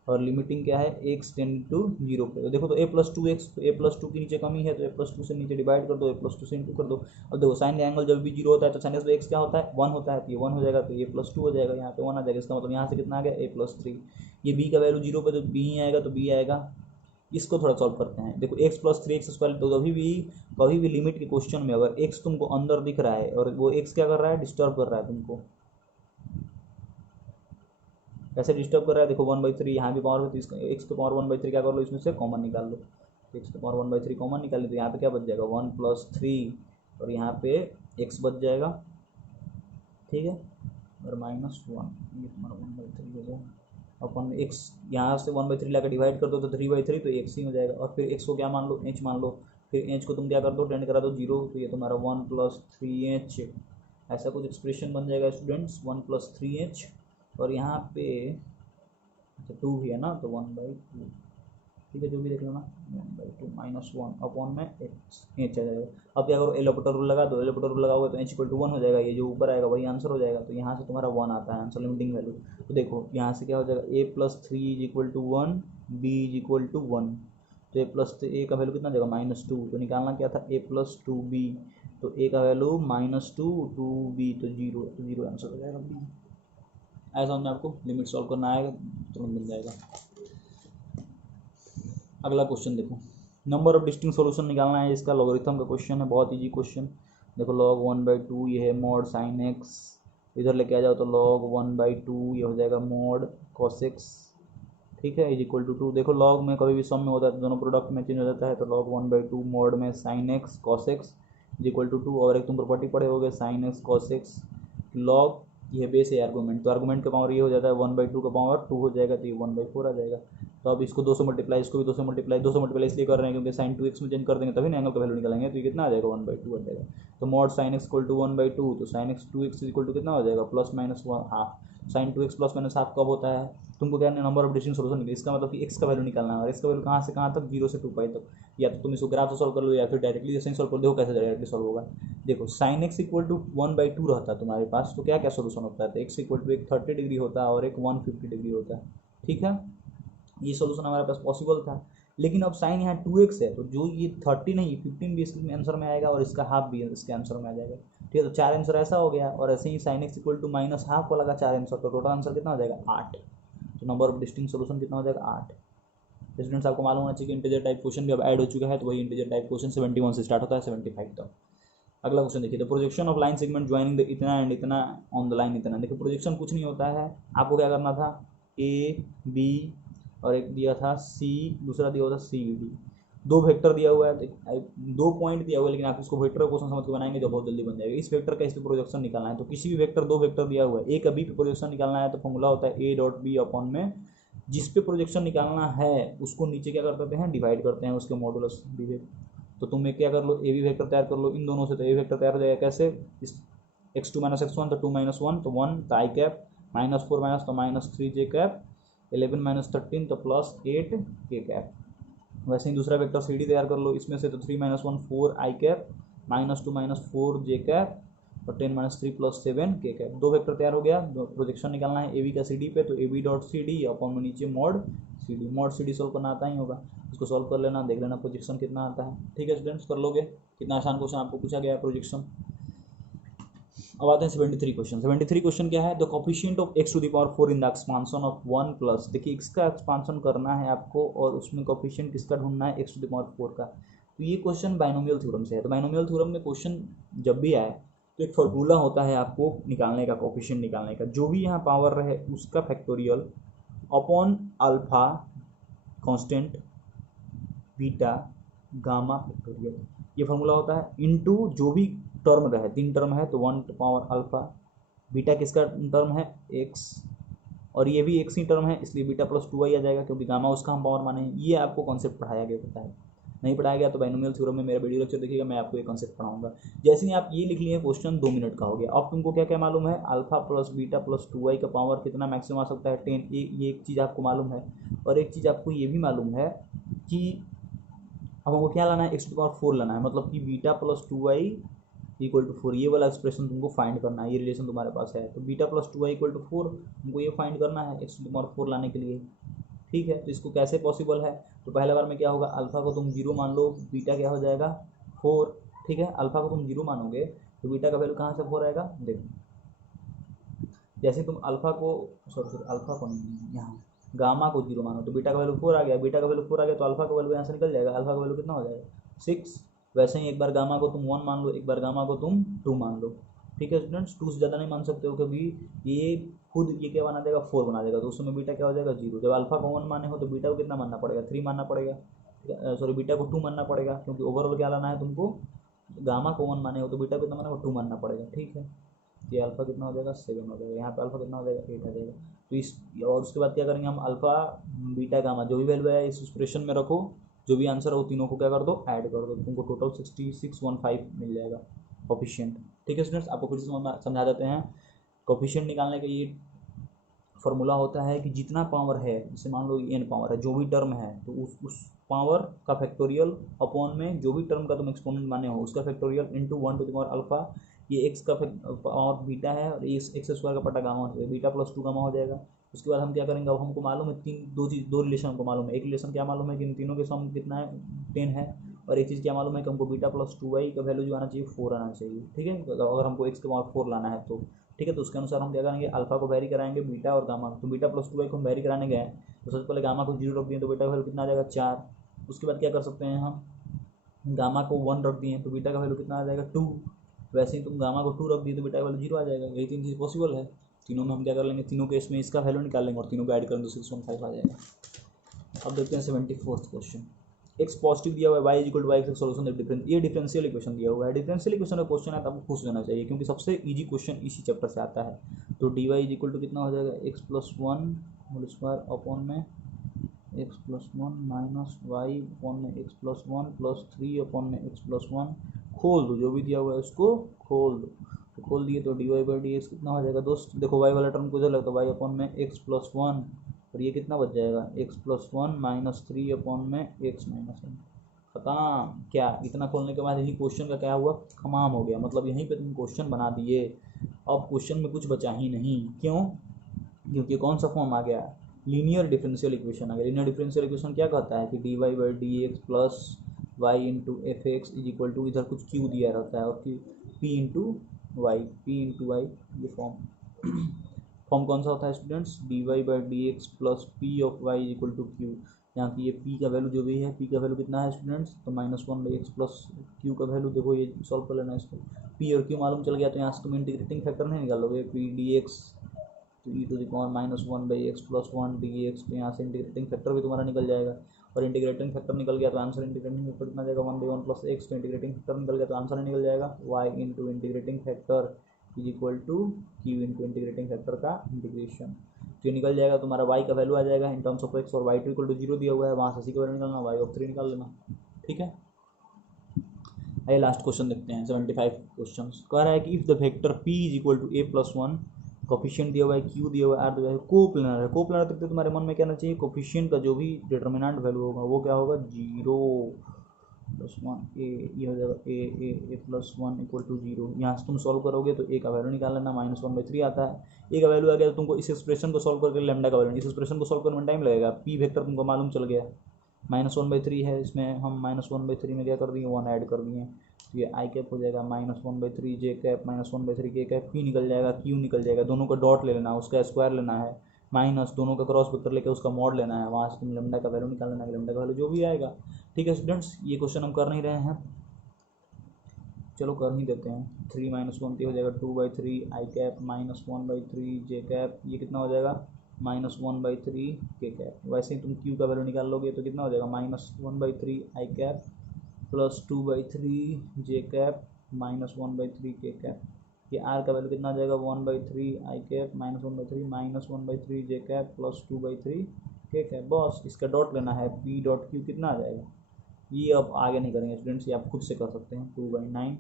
और लिमिटिंग क्या है एक्स टेंड टू जीरो पे। तो देखो तो a+2x, तो a+2 के नीचे कमी है तो a+2 से नीचे डिवाइड कर दो, a+2 से इंटू कर दो। अब देखो साइन एंगल जब भी जीरो होता है तो साइन एक्स क्या होता है 1 होता है, तो ये 1 हो जाएगा, तो a+2 हो जाएगा, यहाँ पे 1 आ जाएगा। इसका मतलब यहाँ से कितना आ गया a+3। ये b का वैल्यू जीरो पे तो b ही आएगा, तो b आएगा। इसको थोड़ा सॉल्व करते हैं। देखो x+3x², तो कभी भी लिमिट के क्वेश्चन में अगर x तुमको अंदर दिख रहा है और वो x क्या कर रहा है, डिस्टर्ब कर रहा है तुमको। कैसे डिस्टर्ब कर रहा है, देखो 1/3 यहाँ भी पावर है, तो इसका एक्स के पावर 1/3 क्या कर लो, इसमें से कॉमन निकाल लो। एक्स के पावर 1/3 कॉमन निकाल लो, तो यहाँ पे क्या बच जाएगा 1+3 और यहाँ पे एक्स बच जाएगा, ठीक है, और -1 ये तुम्हारा 1/3 हो जाएगा। अपन एक्स यहाँ से 1/3 लाकर डिवाइड कर दो तो 3/3, तो एक्स ही हो जाएगा। और फिर एक्स को क्या मान लो, एच मान लो, फिर एच को तुम क्या कर दो, टेंड करा दो जीरो, तो ये तुम्हारा 1+3h ऐसा कुछ एक्सप्रेशन बन जाएगा स्टूडेंट्स, 1+3h। और यहाँ पे अच्छा 2 भी है ना, तो 1/2, ठीक है, जो भी देख लो ना, 1/2 -1 अपॉन में एच आ जाएगा। अब क्या करो, एल ऑपरेटर रूल लगा दो, एल ऑपरेटर रूल लगाओगे तो h=1 हो जाएगा, ये जो ऊपर आएगा वही आंसर हो जाएगा। तो यहाँ से तुम्हारा 1 आता है आंसर, लिमिटिंग वैल्यू। तो देखो यहाँ से क्या हो जाएगा, a+3 = 1, b = 1, तो a का वैल्यू कितना जाएगा -2, तो निकालना क्या था a+2b, तो a का वैल्यू -2, 2b तो 0, तो 0 आंसर हो जाएगा b। ऐसा हमने आपको लिमिट सॉल्व करना आएगा तुरंत मिल जाएगा। अगला क्वेश्चन देखो, नंबर ऑफ डिस्टिंक्ट सॉल्यूशन निकालना है, इसका लॉगरिथम का क्वेश्चन है, बहुत इजी क्वेश्चन। देखो log 1/2 ये है mod sin x, इधर लेके आ जाओ तो log 1/2 ये हो जाएगा mod cos x, ठीक है, =2। देखो log में कभी भी सम में होता है तो दोनों प्रोडक्ट में चेंज हो जाता है, तो log 1/2 mod में sin x cos x =2। और एक तुम प्रॉपर्टी पढ़े होगे sin x cos x log, ये बेस है आर्गूमेंट, तो आर्गूमेंट का पावर ये हो जाता है 1/2 का पावर 2 हो जाएगा, तो ये 1/4 आ जाएगा। तो अब इसको 2 से मल्टीप्लाई, इसको भी 2 से मल्टीप्लाई इसलिए कर रहे हैं क्योंकि sin 2x में चेंज कर देंगे तभी ना एंगल का वैल्यू निकालेंगे, तो ये कितना आ जाएगा 1/2 आ जाएगा। तो mod sin x = 1/2, तो sin x 2x कितना हो जाएगा +-1/2। sin 2x +-1/2 कब होता है, तुमको क्या नंबर ऑफ डिस्टिंक्ट सॉल्यूशन निकले, इसका मतलब कि x का वैल्यू निकालना है, और x का वैल्यू कहाँ से कहाँ तक 0 से 2π तक। या तो तुम इसको ग्राफ से सॉल्व कर लो या फिर डायरेक्टली जैसे सॉल्व कर दो, कैसे डायरेक्टली सॉल्व होगा। देखो sin x = 1/2 रहता है तुम्हारे पास, तो क्या क्या सोल्यूशन होता है, तो x = एक 30 डिग्री होता है और एक 150 डिग्री होता है, ठीक है, ये सोल्यूशन हमारे पास पॉसिबल था। लेकिन अब साइन यहाँ 2x है, तो जो ये 30 नहीं 15 भी इसके आंसर में आएगा और इसका हाफ भी इसके आंसर में आ जाएगा, ठीक है, तो 4 आंसर ऐसा हो गया। और ऐसे ही sin x = -½ वाला का 4 आंसर, तो टोटल आंसर कितना हो जाएगा 8। तो नंबर ऑफ डिस्टिंक्ट सोल्यूशन कितना हो जाएगा 8। स्टूडेंट्स आपको मालूम होना चाहिए कि इंटीजर टाइप क्वेश्चन भी अब ऐड हो चुका है, तो वही इंटीजर टाइप क्वेश्चन 71 से स्टार्ट होता है 75 तक। अगला क्वेश्चन देखिए, the projection of line segment joining the इतना एंड इतना ऑन द लाइन इतना। देखिए प्रोजेक्शन कुछ नहीं होता है, आपको क्या करना था, ए बी और एक दिया था सी, दूसरा दिया हुआ था सी डी, 2 वेक्टर दिया हुआ है, 2 पॉइंट दिया हुआ है, लेकिन आप इसको वेक्टर का क्वेश्चन समझ के बनाएंगे जो बहुत जल्दी बन जाएगा। इस वेक्टर का इस पे प्रोजेक्शन निकालना है, तो किसी भी वेक्टर 2 वेक्टर दिया हुआ है, ए का बी पे प्रोजेक्शन निकालना है, तो फॉर्मूला होता है a.b अपॉन में जिस पे प्रोजेक्शन निकालना है उसको नीचे क्या कर देते हैं, डिवाइड करते हैं उसके मॉडुलस बी। तो तुम एक क्या कर लो, ए बी वेक्टर तैयार कर लो इन दोनों से, तो ए वेक्टर तैयार हो जाएगा कैसे, इस x2 - x1 तो 2 - 1 तो 1 तो i कैप, -4 माइनस तो -3 j कैप, 11 - 13 तो +8 k कैप। वैसे ही दूसरा वेक्टर सी डी तैयार कर लो, इसमें से तो 3 - 1 4 i कैप, -2 - 4 j कैप और 10 - 3 +7 k कैप। 2 वेक्टर तैयार हो गया, प्रोजेक्शन निकालना है ए बी का सी डी पे, तो A B dot C D upon में नीचे mod सी डी सॉल्व करना आता ही होगा, इसको सॉल्व कर लेना, देख लेना प्रोजेक्शन कितना आता है, ठीक है स्टूडेंट्स, कर लोगे। कितना आसान क्वेश्चन आपको पूछा गया है प्रोजेक्शन। अब आते हैं 73 क्वेश्चन। 73 क्वेश्चन क्या है, the coefficient of x⁴ in the expansion of 1+। देखिए x का एक्सपांशन करना है आपको और उसमें कोफिशिएंट किसका ढूंढना है, x⁴ का। तो ये क्वेश्चन बाइनोमियल थ्योरम से है, तो बाइनोमियल थ्योरम में क्वेश्चन जब भी आए तो एक फॉर्मूला होता है आपको निकालने का, कोफिशिएंट निकालने का, जो भी यहाँ पावर रहे उसका factorial upon alpha constant beta gamma factorial, ये फॉर्मूला होता है, इनटू जो भी टर्म रहे, 3 टर्म है तो 1 पावर अल्फा, बीटा किसका टर्म है x, और ये भी x ही टर्म है इसलिए बीटा +2i आ जाएगा क्योंकि गामा उसका हम पावर माने हैं। ये आपको कॉन्सेप्ट पढ़ाया गया होता है, नहीं पढ़ाया गया तो बाइनोमियल थ्योरम में मेरा वीडियो लेक्चर देखिएगा, मैं आपको ये कॉन्सेप्ट पढ़ाऊंगा। जैसे ही आप ये लिख लिए क्वेश्चन 2 मिनट का हो गया। अब तुमको क्या क्या मालूम है, alpha plus beta plus 2i का पावर कितना मैक्सिमम आ सकता है 10, ये एक चीज़ आपको मालूम है। और एक चीज़ आपको ये भी मालूम है कि अब हमको क्या लाना है, x⁴ लाना है, मतलब कि बीटा प्लस 2i = 4, ये वाला एक्सप्रेशन तुमको फाइंड करना है, ये रिलेशन तुम्हारे पास है, तो बीटा प्लस 2i = 4 तुमको ये फाइंड करना है x⁴ लाने के लिए। ठीक है, तो इसको कैसे पॉसिबल है, तो पहले बार में क्या होगा, अल्फा को तुम 0 मान लो, बीटा क्या हो जाएगा 4, ठीक है, अल्फा को तुम 0 मानोगे तो बीटा का वैल्यू कहाँ से 4 आएगा, देखो जैसे तुम अल्फा को सॉरी अल्फा को नहीं, यहाँ गामा को 0 मानो तो बीटा का वैल्यू 4 आ गया, बीटा का वैल्यू 4 आ गया तो अल्फा का वैल्यू यहाँ से निकल जाएगा, अल्फा का वैल्यू कितना हो जाएगा 6। वैसे ही एक बार गामा को तुम 1 मान लो, एक बार गामा को तुम 2 मान लो, ठीक है स्टूडेंट्स, 2 से ज़्यादा नहीं मान सकते हो क्योंकि ये खुद ये क्या बना देगा 4 बना देगा, तो उस समय बीटा क्या हो जाएगा 0। जब अल्फा को 1 माने हो तो बीटा को कितना मानना पड़ेगा 3 मानना पड़ेगा, सॉरी बीटा को 2 मानना पड़ेगा, क्योंकि ओवरऑल क्या लाना है तुमको, गामा को 1 माने हो तो बीटा को कितना माना हो 2 मानना पड़ेगा, ठीक है। ये अल्फा कितना हो जाएगा 7 हो जाएगा, यहाँ पे अल्फा कितना हो जाएगा 8 आ जाएगा। तो इस और उसके बाद क्या करेंगे हम, अल्फा बीटा गामा जो भी वैल्यू है इस एक्सप्रेशन में रखो, जो भी आंसर है वो तीनों को क्या कर दो ऐड कर दो, तुमको टोटल 6615 मिल जाएगा कोफिशिएंट, ठीक है स्टूडेंट्स। आपको फिर से समझा देते हैं, कोफिशिएंट निकालने का ये फॉर्मूला होता है कि जितना पावर है, जैसे मान लो n पावर है, जो भी टर्म है तो उस पावर का फैक्टोरियल अपॉन में जो भी टर्म का तुम एक्सपोनेंट माने हो उसका factorial into 1 to the power alpha, ये एक्स का पावर बीटा है और ये एक्स स्क्वायर का पटा गामा हो जाएगा, बीटा प्लस 2 गामा हो जाएगा। उसके बाद हम क्या करेंगे, अब हमको मालूम है दो रिलेशन हमको मालूम है, एक रिलेशन क्या मालूम है कि इन तीनों के सम कितना है 10 है, और एक चीज़ क्या मालूम है कि हमको बीटा प्लस 2y का वैल्यू जो आना चाहिए 4 आना चाहिए, ठीक है, अगर हमको एक्स के पावर 4 लाना है तो, ठीक है। तो उसके अनुसार हम क्या करेंगे, अल्फा को वेरी कराएंगे बीटा और गामा, तो बीटा प्लस 2y को हम वेरी कराने गए तो सबसे पहले गामा को 0 रख दिए तो बीटा का वैल्यू कितना आ जाएगा 4। उसके बाद क्या कर सकते हैं हम, गामा को 1 रख दिए तो बीटा का वैल्यू कितना आ जाएगा 2। वैसे ही तुम गामा को 2 रख दिए तो बीटा का वैल्यू 0 आ जाएगा। यही तीन चीज़ पॉसिबल है, तीनों में हम क्या कर लेंगे, तीनों केस में इसका वैल्यू निकाल लेंगे और तीनों को ऐड करेंगे तो 615 आ जाएगा। अब देखते हैं 74th क्वेश्चन। एक्स पॉजिटिव दिया हुआ है, वाई इक्वल टू वाई का सोल्यूशन डिफरेंस, ये डिफरेंशियल इक्वेशन दिया हुआ है। डिफरेंशियल इक्वेशन का क्वेश्चन है तो आपको खुश होना चाहिए क्योंकि सबसे इजी क्वेश्चन इसी चैप्टर से आता है। तो डी वाई इक्वल टू कितना हो जाएगा, X plus 1 whole square upon में X plus 1 minus Y upon में एक्स प्लस 1 प्लस 3 अपॉन में एक्स प्लस 1, खोल दो जो भी दिया हुआ है उसको खोल दो, तो खोल दिए तो D Y by D X कितना हो जाएगा दोस्त, देखो वाई वाला टर्म को इधर लगता है, वाई अपॉन में एक्स प्लस 1 और ये कितना बच जाएगा एक्स प्लस 1 माइनस 3 अपॉन में एक्स माइनस 1, खत्म। क्या इतना खोलने के बाद यही क्वेश्चन का क्या हुआ, खमाम हो गया, मतलब यहीं पे तुम क्वेश्चन बना दिए। अब क्वेश्चन में कुछ बचा ही नहीं, क्यों, क्योंकि कौन सा फॉर्म आ गया, लीनियर डिफरेंशियल इक्वेशन आ गया। लीनियर डिफरेंशियल इक्वेशन क्या कहता है कि D Y by D X plus Y into F X is equal to, इधर कुछ क्यू दिया रहता है और पी इंटू वाई, ये फॉर्म कौन सा होता है students, D Y by D X plus P of Y is equal to Q. यहाँ की ये पी का वैल्यू जो भी है, पी का वैल्यू कितना है स्टूडेंट्स, तो -1 बाई एक्स प्लस क्यू का वैल्यू देखो, ये सॉल्व कर लेना इसको, पी और क्यू मालूम चल गया तो यहाँ से तुम इंटीग्रेटिंग फैक्टर नहीं निकालोगे, पी डी एक्स तो E to the power -1 by X plus 1 D X, तो यहाँ से इंटीग्रेटिंग फैक्टर भी तुम्हारा निकल जाएगा और इंटीग्रेटिंग फैक्टर निकल गया तो आंसर इंटीग्रेटिंग फैक्टर कितना जाएगा 1/1 प्लस एक्स, तो इंटीग्रेटिंग फैक्टर निकल गया तो आंसर निकल जाएगा Y into integrating factor is equal to Q into integrating factor का इंटीग्रेशन, तो निकल जाएगा तुम्हारा y का वैल्यू आ जाएगा इन टर्म्स ऑफ x, और y2 इक्वल टू 0 दिया हुआ है, वहाँ से c का वैल्यू निकालना, y3 निकाल लेना, ठीक है। आइए लास्ट क्वेश्चन देखते हैं 75 क्वेश्चन। कह रहा है कि if the vector p is equal to a plus 1, coefficient दिया हुआ है, q दिया हुआ है, r दिया हुआ है, कोप्लानर है। कोप्लानर तक तो तुम्हारे मन में क्या आना चाहिए, कोफिशिएंट का जो भी डिटर्मिनेंट वैल्यू होगा वो क्या होगा 0 प्लस 1 ए, ये हो जाएगा ए प्लस 1 इक्वल टू 0। यहाँ से तुम सॉल्व करोगे तो ए का वैल्यू निकाल लेना, -1/3 आता है, ए का वैल्यू आ गया तो तुमको इस एक्सप्रेशन को सॉल्व करके लैम्डा का वैल्यू, इस एक्सप्रेशन को सॉल्व करने में टाइम लगेगा, पी वेक्टर तुमको मालूम चल गया, -1/3 है, इसमें हम -1/3 में क्या कर दिए 1 ऐड कर दिए, तो ये आई कैप हो जाएगा -1/3 जे कैप -1/3 के कैप, पी निकल जाएगा, क्यू निकल जाएगा, दोनों का डॉट ले लेना है, उसका स्क्वायर लेना है, माइनस दोनों का क्रॉस वेक्टर लेके उसका मॉड लेना है, वहाँ से तुम लैम्डा का वैल्यू निकाल लेना, लैम्डा का वैल्यू जो भी आएगा, ठीक है स्टूडेंट्स। ये क्वेश्चन हम कर नहीं रहे हैं, चलो कर ही देते हैं। 3 - 1 हो जाएगा 2/3 आई कैप -1/3 जे कैप, ये कितना हो जाएगा -1/3 के कैप। वैसे ही तुम क्यू का वैल्यू निकाल लोगे तो कितना हो जाएगा -1/3 आई कैप प्लस 2/3 जे कैप -1/3 के कैप। ये आर का वैल्यू कितना आ जाएगा 1/3 आई कैप -1/3 जे कैप प्लस 2/3 के कैप। बस इसका डॉट लेना है, पी डॉट क्यू कितना आ जाएगा, ये अब आगे नहीं करेंगे स्टूडेंट्स, ये आप खुद से कर सकते हैं, 2/9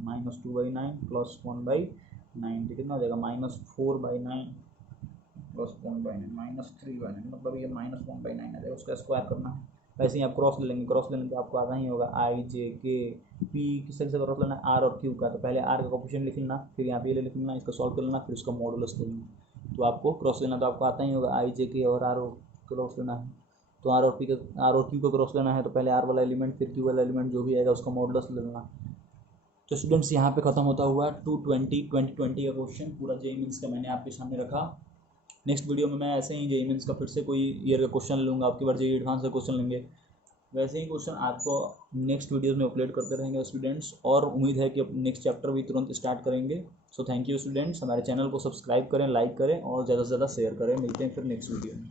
-2/9 प्लस 1/9, तो कितना हो जाएगा -4/9 प्लस 1/9 -3/9, मतलब ये -1/9 आ जाएगा, उसका स्क्वायर करना है। वैसे ही आप क्रॉस ले लेंगे, क्रॉस लेने तो आपको आना ही होगा आई जे के पी, किससे क्रॉस लेना है आर और क्यू का, तो पहले आर का कोफिशिएंट लिख लेना, फिर यहाँ पे लिख लेना, इसका सॉल्व कर लेना, फिर उसका मॉडुलस कर लेना, तो आपको क्रॉस लेना तो आपको आता ही होगा आई जे के और आर क्रॉस लेना है, तो आर और क्यू को क्रॉस लेना है तो पहले आर वाला एलिमेंट फिर क्यू वाला एलिमेंट जो भी आएगा उसका मॉडुलस लेना। तो स्टूडेंट्स यहाँ पे ख़त्म होता हुआ 2020 का क्वेश्चन पूरा जेईई मेंस का मैंने आपके सामने रखा। नेक्स्ट वीडियो में मैं ऐसे ही जेईई मेंस का फिर से कोई ईयर का क्वेश्चन लूँगा, आपकी बार जेईई एडवांस का क्वेश्चन लेंगे, वैसे ही क्वेश्चन आपको नेक्स्ट वीडियोस में अपलोड करते रहेंगे स्टूडेंट्स, और उम्मीद है कि अब नेक्स्ट चैप्टर भी तुरंत स्टार्ट करेंगे। सो थैंक यू स्टूडेंट्स, हमारे चैनल को सब्सक्राइब करें, लाइक करें और ज़्यादा से ज़्यादा शेयर करें। मिलते हैं फिर नेक्स्ट वीडियो में।